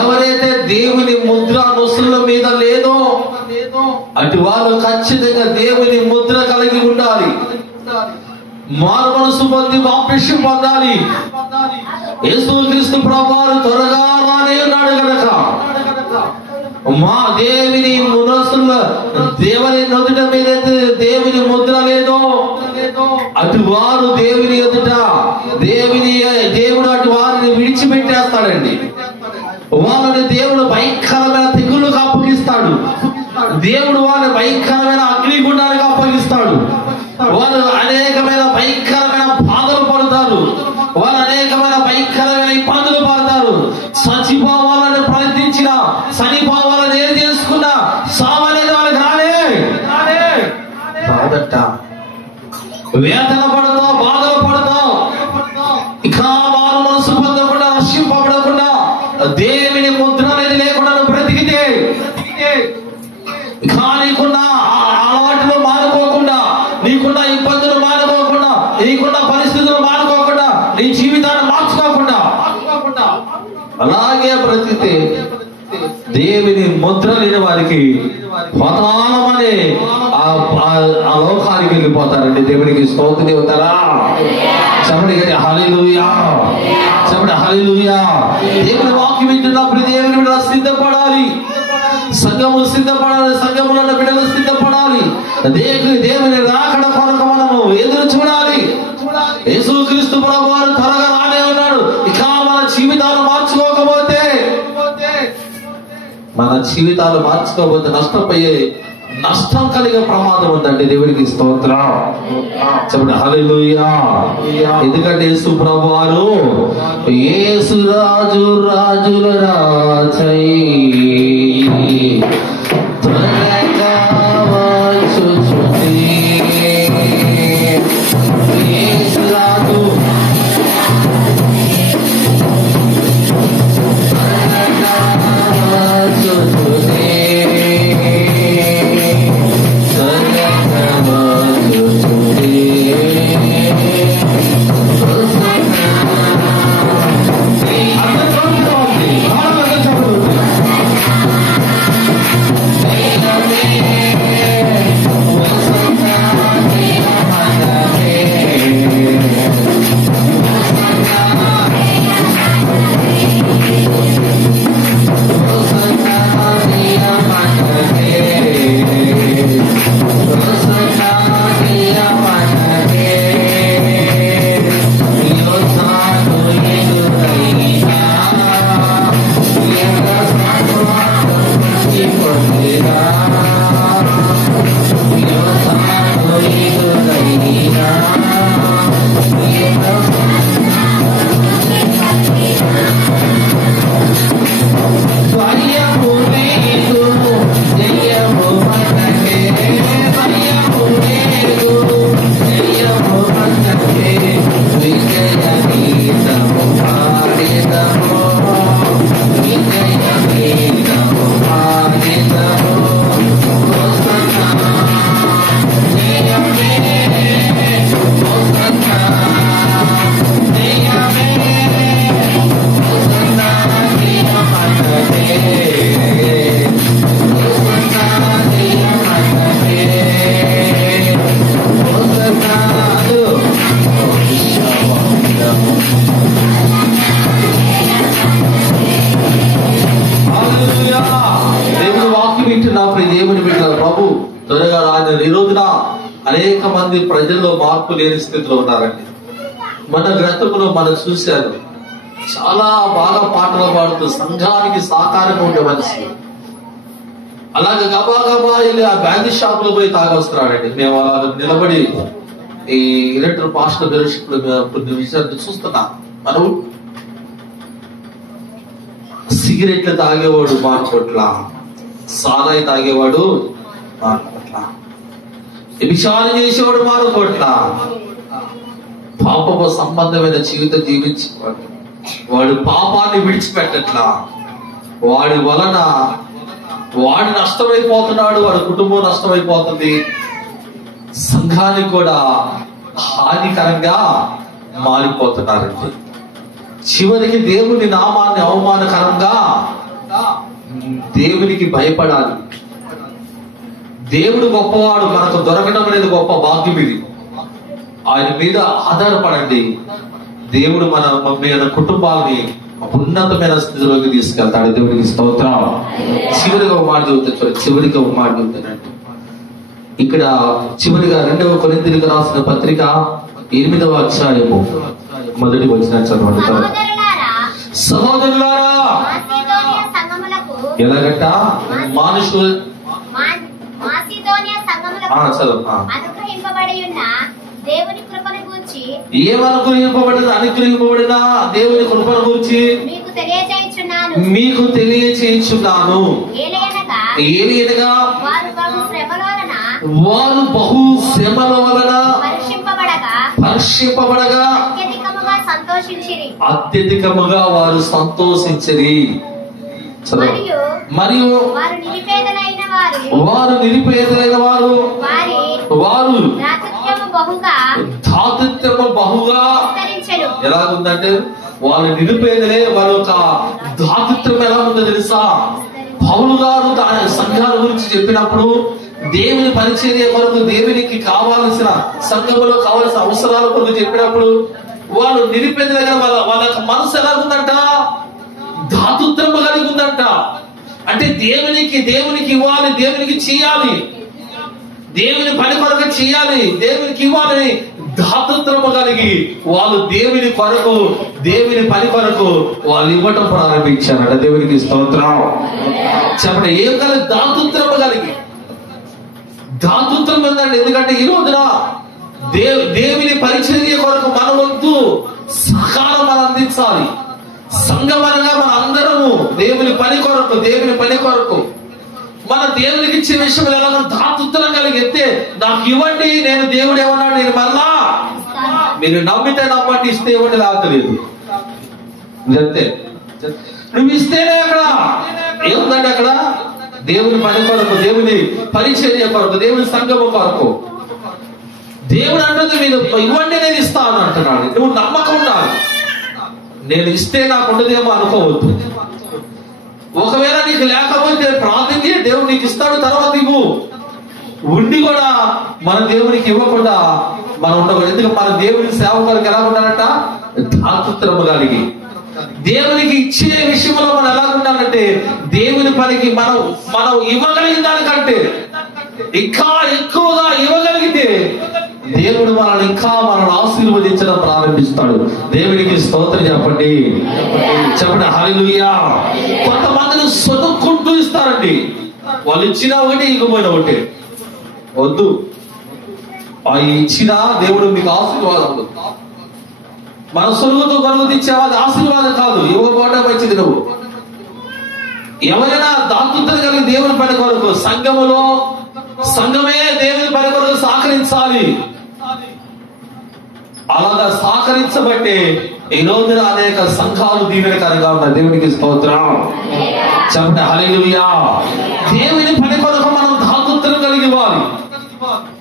ఎవరైతే దేవుని ముద్ర నొసుల మీద లేదో, అటు వాళ్ళు ఖచ్చితంగా దేవుని ముద్ర కలిగి ఉండాలి. మారు మనసు పొంది బాప్తిస్మం పొందాలి. యేసుక్రీస్తు ప్రభువారు త్వరగా రానే ఉన్నాడు గనక మా దేవుని దేవుని నొదుట మీద దేవుని ముద్ర లేదో అటు వారు దేవుని దేవుడు అటు వారిని విడిచిపెట్టేస్తాడండి. వాళ్ళని దేవుడు భయంకరమైన తెగుళ్ళకు అప్పగిస్తాడు. దేవుడు వాళ్ళని భయంకరమైన అగ్నిగుండానికి అప్పగిస్తాడు. వారు అనేకమైన భయంకరమైన బాధలు పడతారు. వారు అనేకమైన భయంకరమైన ఇబ్బందులు పడతారు. చచ్చిపోవాలని ప్రయత్నించిన, చనిపోవాలని ఏం చేసుకున్నా సావనేది వాళ్ళకి రాదట. వేదన పడతావు, బాధలు పడతావు. ఇక వారు మనసు పొందకుండా, రక్షింపబడకుండా, దేవుని ముద్ర అనేది లేకుండా బ్రతికితే, ఇక నీకున్న అలవాటులు మానుకోకుండా, నీకున్న ఇబ్బందులు మానుకోకుండా, నీకున్న పరిస్థితులు మానుకోకుండా, నీ జీవితాన్ని మార్చుకోకుండా అలాగే బ్రతికితే దేవుని ముద్ర లేని వారికి పతాళమనే ఆ లోకానికి వెళ్ళిపోతారండి. దేవునికి స్తోత్రం దేవతరా. చెప్పండి గట్టి హల్లెలూయా, చెప్పండి హల్లెలూయా. దేవుని వాక్యం వింటున్నప్పుడు దేవుని బిడ్డలు సిద్ధపడాలి, సంఘము సిద్ధపడాలి, సంఘములో ఉన్న బిడ్డలు సిద్ధపడాలి. దేవుని రాకడ కొరకు మనము ఎదురు చూడాలి. యేసుక్రీస్తు ప్రభువారు త్వరగా రానే ఉన్నాడు. ఇక మన జీవితాలు మార్చుకోకపోతే, మన జీవితాలు మార్చుకోకపోతే నష్టపోయే, నష్టం కలిగే ప్రమాదం ఉందండి. దేవునికి స్తోత్రం, చెప్పండి హల్లెలూయా. ఎందుకంటే యేసు ప్రభువారు యేసు రాజు రాజుల రాజై త్వరగా వచ్చుచుంది. యేసు రాజు అనేక మంది ప్రజల్లో మార్పు లేని స్థితిలో ఉన్నారండి. మన గ్రంథంలో మనం చూశారు, చాలా బాగా పాటలు పాడుతూ సంఘానికి సహకారంగా ఉండే మనిషి అలాగే గబా గబా వెళ్ళి ఆ బ్యాంక్ షాప్ లో పోయి తాగొస్తున్నాడండి. మేము అలా నిలబడి ఈ ఇలెక్టర్ పాస్టర్ ఫెలోషిప్ కొన్ని విషయాలు చూస్తున్నాం. మనం సిగరెట్లు తాగేవాడు మానుకోట్ల, సారాయి తాగేవాడు మానుకోట్ల, విచారణ చేసేవాడు మానుకోట్ల, పాపపు సంబంధమైన జీవితం జీవించేవాడు వాడు పాపాన్ని విడిచిపెట్టట్లా. వాడి వలన వాడు నష్టమైపోతున్నాడు, వాడి కుటుంబం నష్టమైపోతుంది, సంఘానికి కూడా హానికరంగా మారిపోతున్నారండి. చివరికి దేవుని నామాన్ని అవమానకరంగా, దేవునికి భయపడాలి. దేవుడు గొప్పవాడు, మనకు దొరకడం అనేది గొప్ప భాగ్యం. ఇది ఆయన మీద ఆధారపడండి. దేవుడు మన కుటుంబాలని ఉన్నతమైన స్థితిలోకి తీసుకెళ్తాడు. దేవుడికి స్తోత్రం. చివరిగా ఒక మాట చదువుతాడు, చివరిగా ఒక మాట చదువుతానండి. ఇక్కడ చివరిగా 2వ కొరింథీయులకు రాసిన పత్రిక 8వ అధ్యాయము మొదటి వచ్చిన చదవండి. సహోదరులారా ఎలాగట మనుషులు ఏమనుగ్రహింపబడిన అనుగ్రహింపబడిన దేవుని కృపను గురించి మీకు తెలియచేయుచున్నాను. ఏలయనగా వారు బహు శ్రమల వలన పరీక్షింపబడగా అత్యధికముగా వారు సంతోషించిరి. మరియు వారు నిరుపేదలైన వారు వారు దాతృత్వము బహుగా ఎలాగుందంటే వాళ్ళు నిరుపేదలే, వాళ్ళ యొక్క దాతృత్వం ఎలా ఉందో తెలుసా? పౌలు గారు తన సంఘాల గురించి చెప్పినప్పుడు దేవుని పరిచర్య కొరకు, దేవునికి కావాల్సిన సంఘములో కావాల్సిన అవసరాల కొరకు చెప్పినప్పుడు వాళ్ళు నిరుపేదలుగా వాళ్ళ యొక్క మనసు ఎలా ఉందంట? దాతృత్వం కలిగి ఉందంట. అంటే దేవునికి ఇవ్వాలి, దేవునికి చేయాలి, దేవుని పని కొరకు చేయాలి, దేవునికి ఇవ్వాలని దాతృత్వం కలిగి వాళ్ళు దేవుని కొరకు, దేవుని పని కొరకు వాళ్ళు ఇవ్వటం ప్రారంభించారట. దేవునికి స్తోత్రం చెప్పండి. ఏం కలిగి? దాతృత్వం కలిగి. దాతృత్వం ఉందండి. ఎందుకంటే ఈ రోజున దేవుని పరిచర్య కొరకు మన వంతు సహకారం మనం అందించాలి. సంఘమనగా మన అందరము దేవుని పని కొరకు మన దేవునికి ఇచ్చే విషయం ఎలా దాతృత్వం కలిగితే, నాకు ఇవ్వండి, నేను దేవుడు ఏమన్నాడు, నేను మళ్ళా మీరు నమ్మితే నమ్మండి, ఇస్తే ఇవ్వండి, లాగలేదు అంతే. నువ్వు ఇస్తేనే అక్కడ ఏముందండి? అక్కడ దేవుని పని కొరకు, దేవుని పరిచర్య కొరకు, దేవుని సంఘము కొరకు దేవుడు అంటుంది మీరు ఇవ్వండి, నేను ఇస్తాను అంటున్నాడు. నువ్వు నమ్మకం ఉండాలి. నేను ఇస్తే నాకు ఉండదేమో అనుకోవద్దు. ఒకవేళ నీకు లేకపోతే ప్రార్థన దేవుడు నీకు ఇస్తాడు, తర్వాత ఇవ్వు. ఉండి కూడా మన దేవునికి ఇవ్వకుండా మనం ఉండకూడదు. ఎందుకంటే మన దేవుని సేవకులకు ఎలా ఉండాలంట? దాతృత్వము కలిగి. దేవునికి ఇచ్చే విషయంలో మనం ఎలా ఉండాలంటే, దేవుని పనికి మనం ఇవ్వగలిగిన దానికంటే ఇంకా ఎక్కువగా ఇవ్వగలిగితే దేవుడు మనల్ని ఆశీర్వదించడం ప్రారంభిస్తాడు. దేవునికి స్తోత్రం చెప్పండి. హల్లెలూయా. కొంతమందిని సొదుక్కుంటూ ఇస్తారండి. వాళ్ళు ఇచ్చినా ఒకటి, ఇకపోయినా ఒకటి. వద్దు, ఇచ్చినా దేవుడు మీకు ఆశీర్వాదం. మన సొలుగుతూ కలుగుతూ ఇచ్చావా, అది ఆశీర్వాదం కాదు, ఇవ్వకపోవడం వచ్చింది. నువ్వు ఎవరైనా దాతృత్వం కలిగి దేవుని పని కొరకు, సంఘమే దేవుని పని కొరకు సహకరించాలి. అలాగా సహకరించబట్టే ఈ రోజున అనేక సంఘాలు దీవెనకరంగా ఉన్నాయి. దేవునికి స్తోత్రం చెప్పండి. హల్లెలూయా. దేవుని పని కొరకు మనం దాతృత్వం కలిగి ఇవ్వాలి.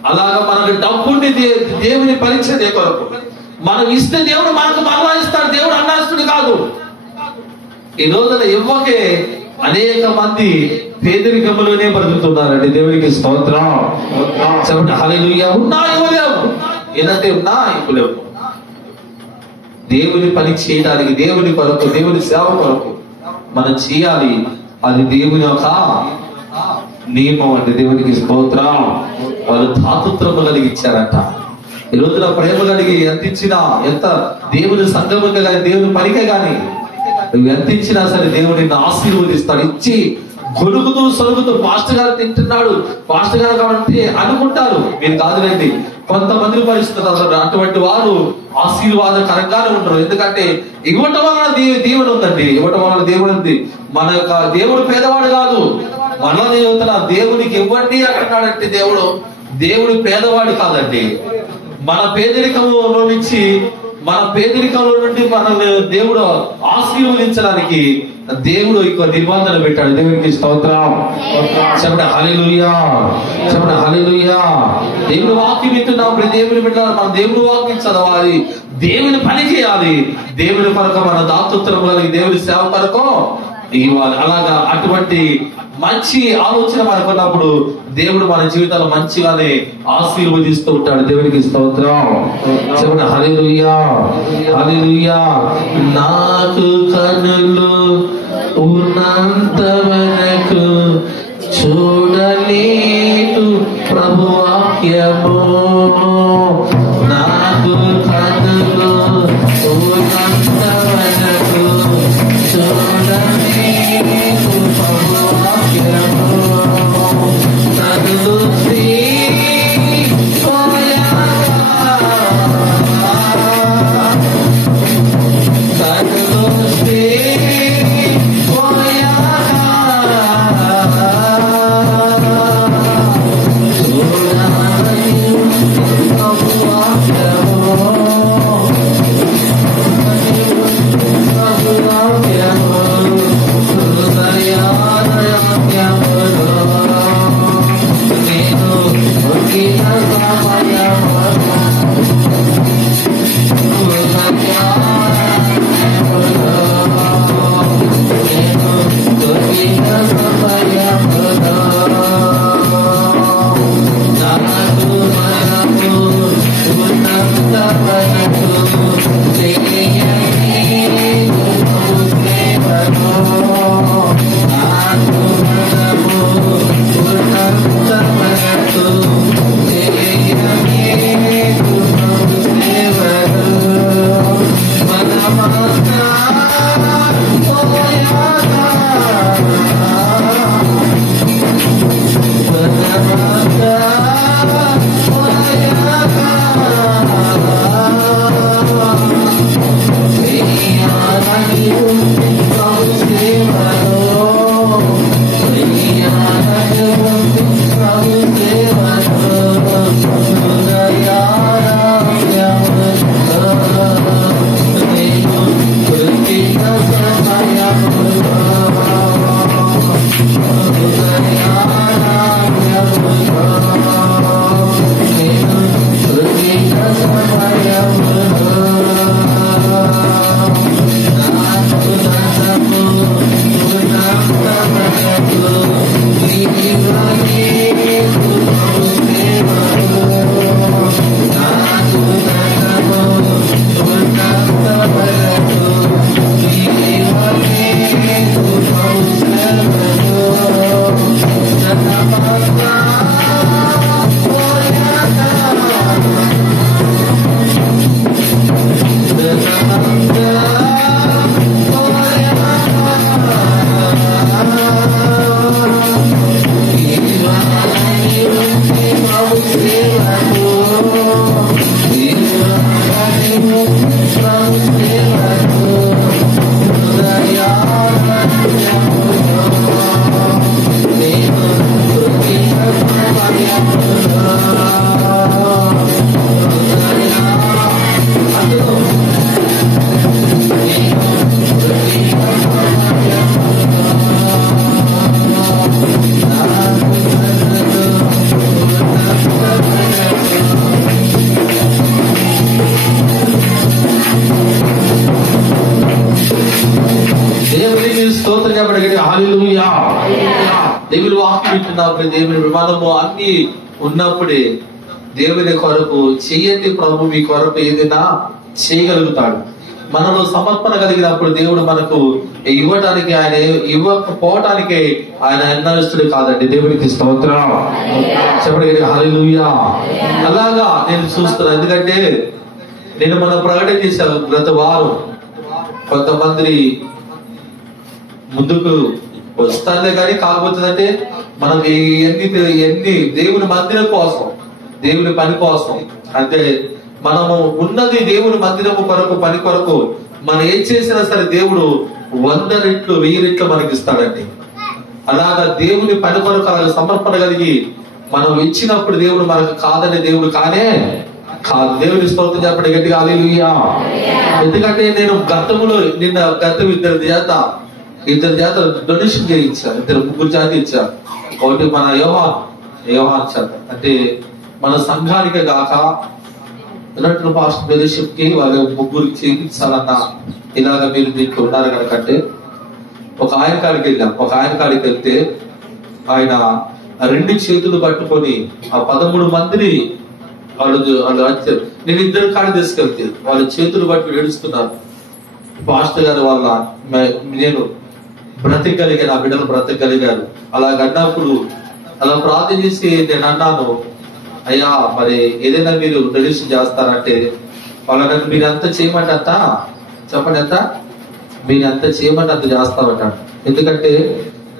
అలాగా మనకు డబ్బుండి దేవుని పరిచర్య కొరకు మనం ఇస్తే దేవుడు మనకు మరలా ఇస్తాడు. దేవుడు అన్నాస్తుడు కాదు. ఈ రోజున ఇవ్వకే అనేక మంది పేదరికములోనే బ్రతుకుతున్నారండి. దేవునికి స్తోత్రం చెప్పండి. హల్లెలూయా. ఉన్నా ఇవ్వలేము, ఏదంటే ఉన్నా ఇవ్వలేము. దేవుని పని చేయడానికి, దేవుని కొరకు, దేవుని సేవ కొరకు మనం చేయాలి. అది దేవుని యొక్క నియమం అండి. దేవునికి స్తోత్రం. వాళ్ళు దాతృత్వం కలిగి ఇచ్చారంట. ఈ రోజున ప్రేమ కలిగి ఎంత ఇచ్చినా, ఎంత దేవుని సంఘముగా కానీ, దేవుని పనికే కానీ నువ్వు ఎంత ఇచ్చినా సరే దేవుడు నిన్ను ఆశీర్వదిస్తాడు. ఇచ్చి గొడుగుతూ సొలుగుతూ పాస్టర్ గారు తింటున్నాడు, పాస్టర్ గారు కాబట్టి అనుకుంటారు. మీరు కాదులేండి, కొంతమంది పరిస్థితులు అటువంటి వారు ఆశీర్వాదకరంగానే ఉంటారు. ఎందుకంటే ఇవ్వటం వలన దేవుడు ఉందండి. ఇవ్వటం వలన దేవుడు ఉంది. మన యొక్క దేవుడు పేదవాడు కాదు. మన దేవునికి ఇవ్వండి అంటున్నాడంటే దేవుడు పేదవాడు కాదండి. మన పేదరికంలో నుంచి మనల్ని దేవుడు ఆశీర్వదించడానికి దేవుడు ఇంకో నిబంధన పెట్టాడు. దేవునికి స్తోత్రం చెప్పండి. హల్లెలూయా చెప్పండి. హల్లెలూయా. దేవుని వాక్యం వింటున్నప్పుడు దేవుని పెట్టాలి. మనం దేవుని వాక్యం చదవాలి, దేవుని పని చేయాలి. దేవుని కొరకు మన దాతృత్వం కలిగి దేవుని సేవ కొరకు ఇవ్వాలి. అలాగా అటువంటి మంచి ఆలోచన మనకున్నప్పుడు దేవుడు మన జీవితాలు మంచిగానే ఆశీర్వదిస్తూ ఉంటాడు. దేవునికి స్తోత్రం చెప్పండి. హల్లెలూయా హల్లెలూయా. నాకు కనులు ఉన్నంత వరకు చూడలేదు ప్రభు వాక్యము. నాకు కనులు స్తోత్రం చెప్పండి. హల్లెలూయా. దేవుని వాక్యం వింటున్నప్పుడు, దేవుని మనము అన్ని ఉన్నప్పుడే దేవుని కొరకు చెయ్యండి ప్రభు మీ కొరకు ఏదైనా చేయగలుగుతాడు. మనలో సమర్పణ కలిగినప్పుడు దేవుడు మనకు ఇవ్వడానికి, ఆయన ఇవ్వకపోవటానికి ఆయన అన్నస్తుడు కాదండి. దేవునికి స్తోత్రం చెప్పండి. హల్లెలూయా. అలాగా నేను చూస్తున్నాను. ఎందుకంటే నేను మనం ప్రకటన చేశాను గత వారం, కొంతమంది ముందుకు వస్తారులే కానీ కాకపోతుందంటే మనం ఎన్ని దేవుని మందిరం కోసం, దేవుని పని కోసం, అంటే మనము ఉన్నది దేవుని మందిరము కొరకు, పని కొరకు. మనం ఏం చేసినా సరే దేవుడు 100 రెట్లు 1000 రెట్లు మనకి ఇస్తాడండి. అలాగా దేవుని పని కొరకు అలాగే సమర్పణ కలిగి మనం ఇచ్చినప్పుడు దేవుడు మనకు కాదని దేవుడు కానే కాదు. దేవుని స్తోత్రం చెప్పండి గట్టిగా హల్లెలూయా. ఎందుకంటే నేను గతంలో గతం ఇద్దరు చేత డొనేషన్ చేయించాను. 2-3 జాతి ఇచ్చారు. ఒకటి మన యోహాన్ చేత, అంటే మన సంఘానికి కాక ఉన్నట్టు పాస్టర్ ఫెలోషిప్ కి వాళ్ళ 3 చేయించాలన్న ఇలాగ మీరు దీంట్లో ఉన్నారు కనుకంటే ఒక ఆయన కాడికి వెళ్ళాం. ఒక ఆయన కాడికి వెళ్తే ఆయన 2 చేతులు పట్టుకొని ఆ 13 మందిని వాళ్ళు వచ్చారు. నేను 2 కాడి తీసుకెళ్తే వాళ్ళ చేతులు పట్టి ఏడుస్తున్నారు. పాస్టర్ గారు వాళ్ళ నేను బ్రతకగలిగాను, నా బిడ్డలు బ్రతకగలిగారు. అలాగన్నప్పుడు అలా ప్రార్థన చేసి నేను అన్నాను, అయ్యా మరి ఏదైనా మీరు డొనేషన్ చేస్తారంటే వాళ్ళని మీరు అంత చేయమంటే అంత చెప్పండి, ఎంత మీరు అంత చేయమంటే అంత చేస్తామట. ఎందుకంటే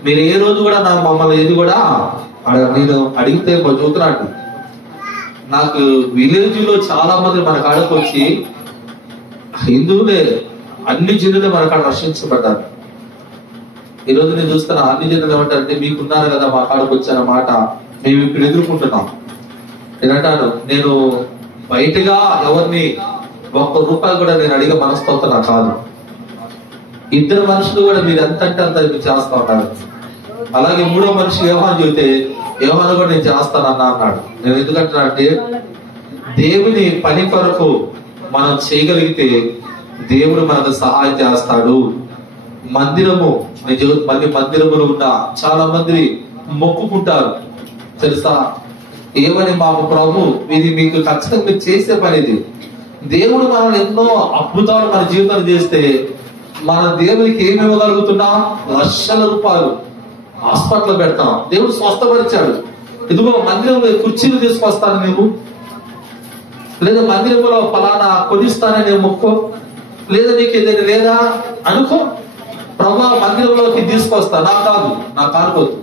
మీరు ఏ రోజు కూడా మమ్మల్ని ఏది కూడా నేను అడిగితే చూస్తున్నాడు. నాకు విలేజ్ లో చాలా మంది మన కాడకు వచ్చి హిందువులే, అన్ని జనులే మన కాడ రక్షించబడ్డారు. ఈ రోజు నేను చూస్తున్నా అన్ని జనులు ఏమంటారంటే మీకున్నారు కదా మా కాడకు వచ్చిన మాట మేము ఇప్పుడు ఎదుర్కొంటున్నాం. నేనంటాను, నేను బయటగా ఎవరిని ₹1 కూడా నేను అడిగే మనస్తత్వం నాకు కాదు. 2 మనుషులు కూడా మీరు ఎంత అంటే అంత చేస్తా ఉంటారు. అలాగే 3వ మనిషి యోహాను చెబితే యోహాను కూడా నేను చేస్తానన్నా అన్నాడు. నేను ఎందుకంటున్నా అంటే దేవుని పని కొరకు మనం చేయగలిగితే దేవుడు మనకు సహాయం చేస్తాడు. మందిరము మందిరములు ఉన్న చాలా మంది మొక్కుకుంటారు తెలుసా, ఏమని మాకు ప్రభు ఇది మీకు ఖచ్చితంగా మీరు చేసే పని ఇది. దేవుడు మనం ఎన్నో అద్భుతాలు మన జీవితాలు చేస్తే మన దేవునికి ఏమి ఇవ్వగలుగుతున్నాం? లక్షల రూపాయలు హాస్పిటల్ పెడతాం. దేవుడు స్వస్థపరిచాడు. ఇదిగో మందిరంలో కుర్చీలు తీసుకొస్తాను నువ్వు, లేదా మందిరంలో ఫలానా కొనిస్తానని మొక్కో, లేదా నీకు ఏదైనా లేదా అనుకో, ప్రభా మందిరంలోకి తీసుకొస్తా, నాకు కాదు, నాకు అనుకోదు,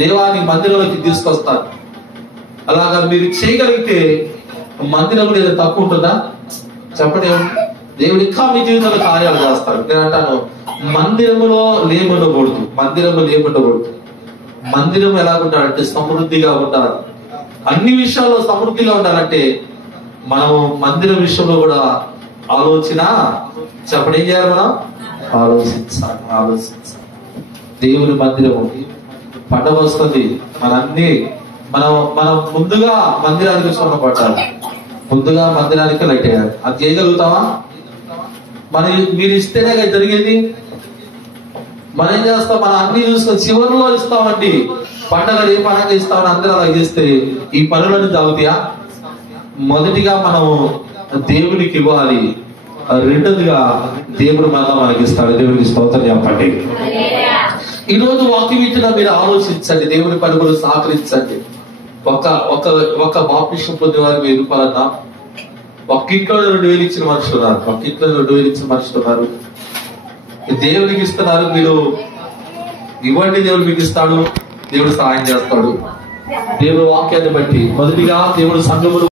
దేవాన్ని మందిరంలోకి తీసుకొస్తాను. అలాగా మీరు చేయగలిగితే మందిరంలో ఏదో తక్కువ ఉంటుందా చెప్పండి. దేవుడు ఇంకా మీ జీవితంలో కార్యాలు చేస్తాడు. నేను అంటాను మందిరములో లేముండకూడదు, మందిరం ఎలాగుండాలంటే సమృద్ధిగా ఉండాలి. అన్ని విషయాల్లో సమృద్ధిగా ఉండాలంటే మనం మందిరం విషయంలో కూడా ఆలోచన చెప్పడం ఏం చేయాలి? మనం ఆలోచించాలి. దేవుని మందిరము పండగ వస్తుంది, మనం ముందుగా మందిరానికి సొన్నపడాలి, ముందుగా మందిరానికి లెట్టేయాలి. అది చేయగలుగుతామా? మీరు ఇస్తేనే కదా జరిగేది. మనం ఏం చేస్తాం? మనం అన్ని చూసుకొని చివరిలో ఇస్తామండి. పండగలు ఏ పండుగ ఇస్తామని అందరూ అలా చేస్తే ఈ పనులను జరుగుతాయా? మొదటిగా మనం దేవునికి ఇవ్వాలి, రెండోదిగా దేవుడు మనకి ఇస్తాడు. దేవునికి స్తోత్రం చెప్పండి. ఈ రోజు వాక్యం ఇచ్చినా మీరు ఆలోచించండి, దేవుని పనులు సహకరించండి. ఒక బాప్టిజం పొందిన వారు ₹1000 ఒక్క ఇంట్లో 2000 ఇచ్చిన మనుషులు ఉన్నారు, దేవునికి ఇస్తున్నారు. మీరు ఇవ్వండి, దేవుడు మీకు ఇస్తాడు, దేవుడు సహాయం చేస్తాడు. దేవుడు వాక్యాన్ని బట్టి మొదటిగా దేవుడు సంఘములు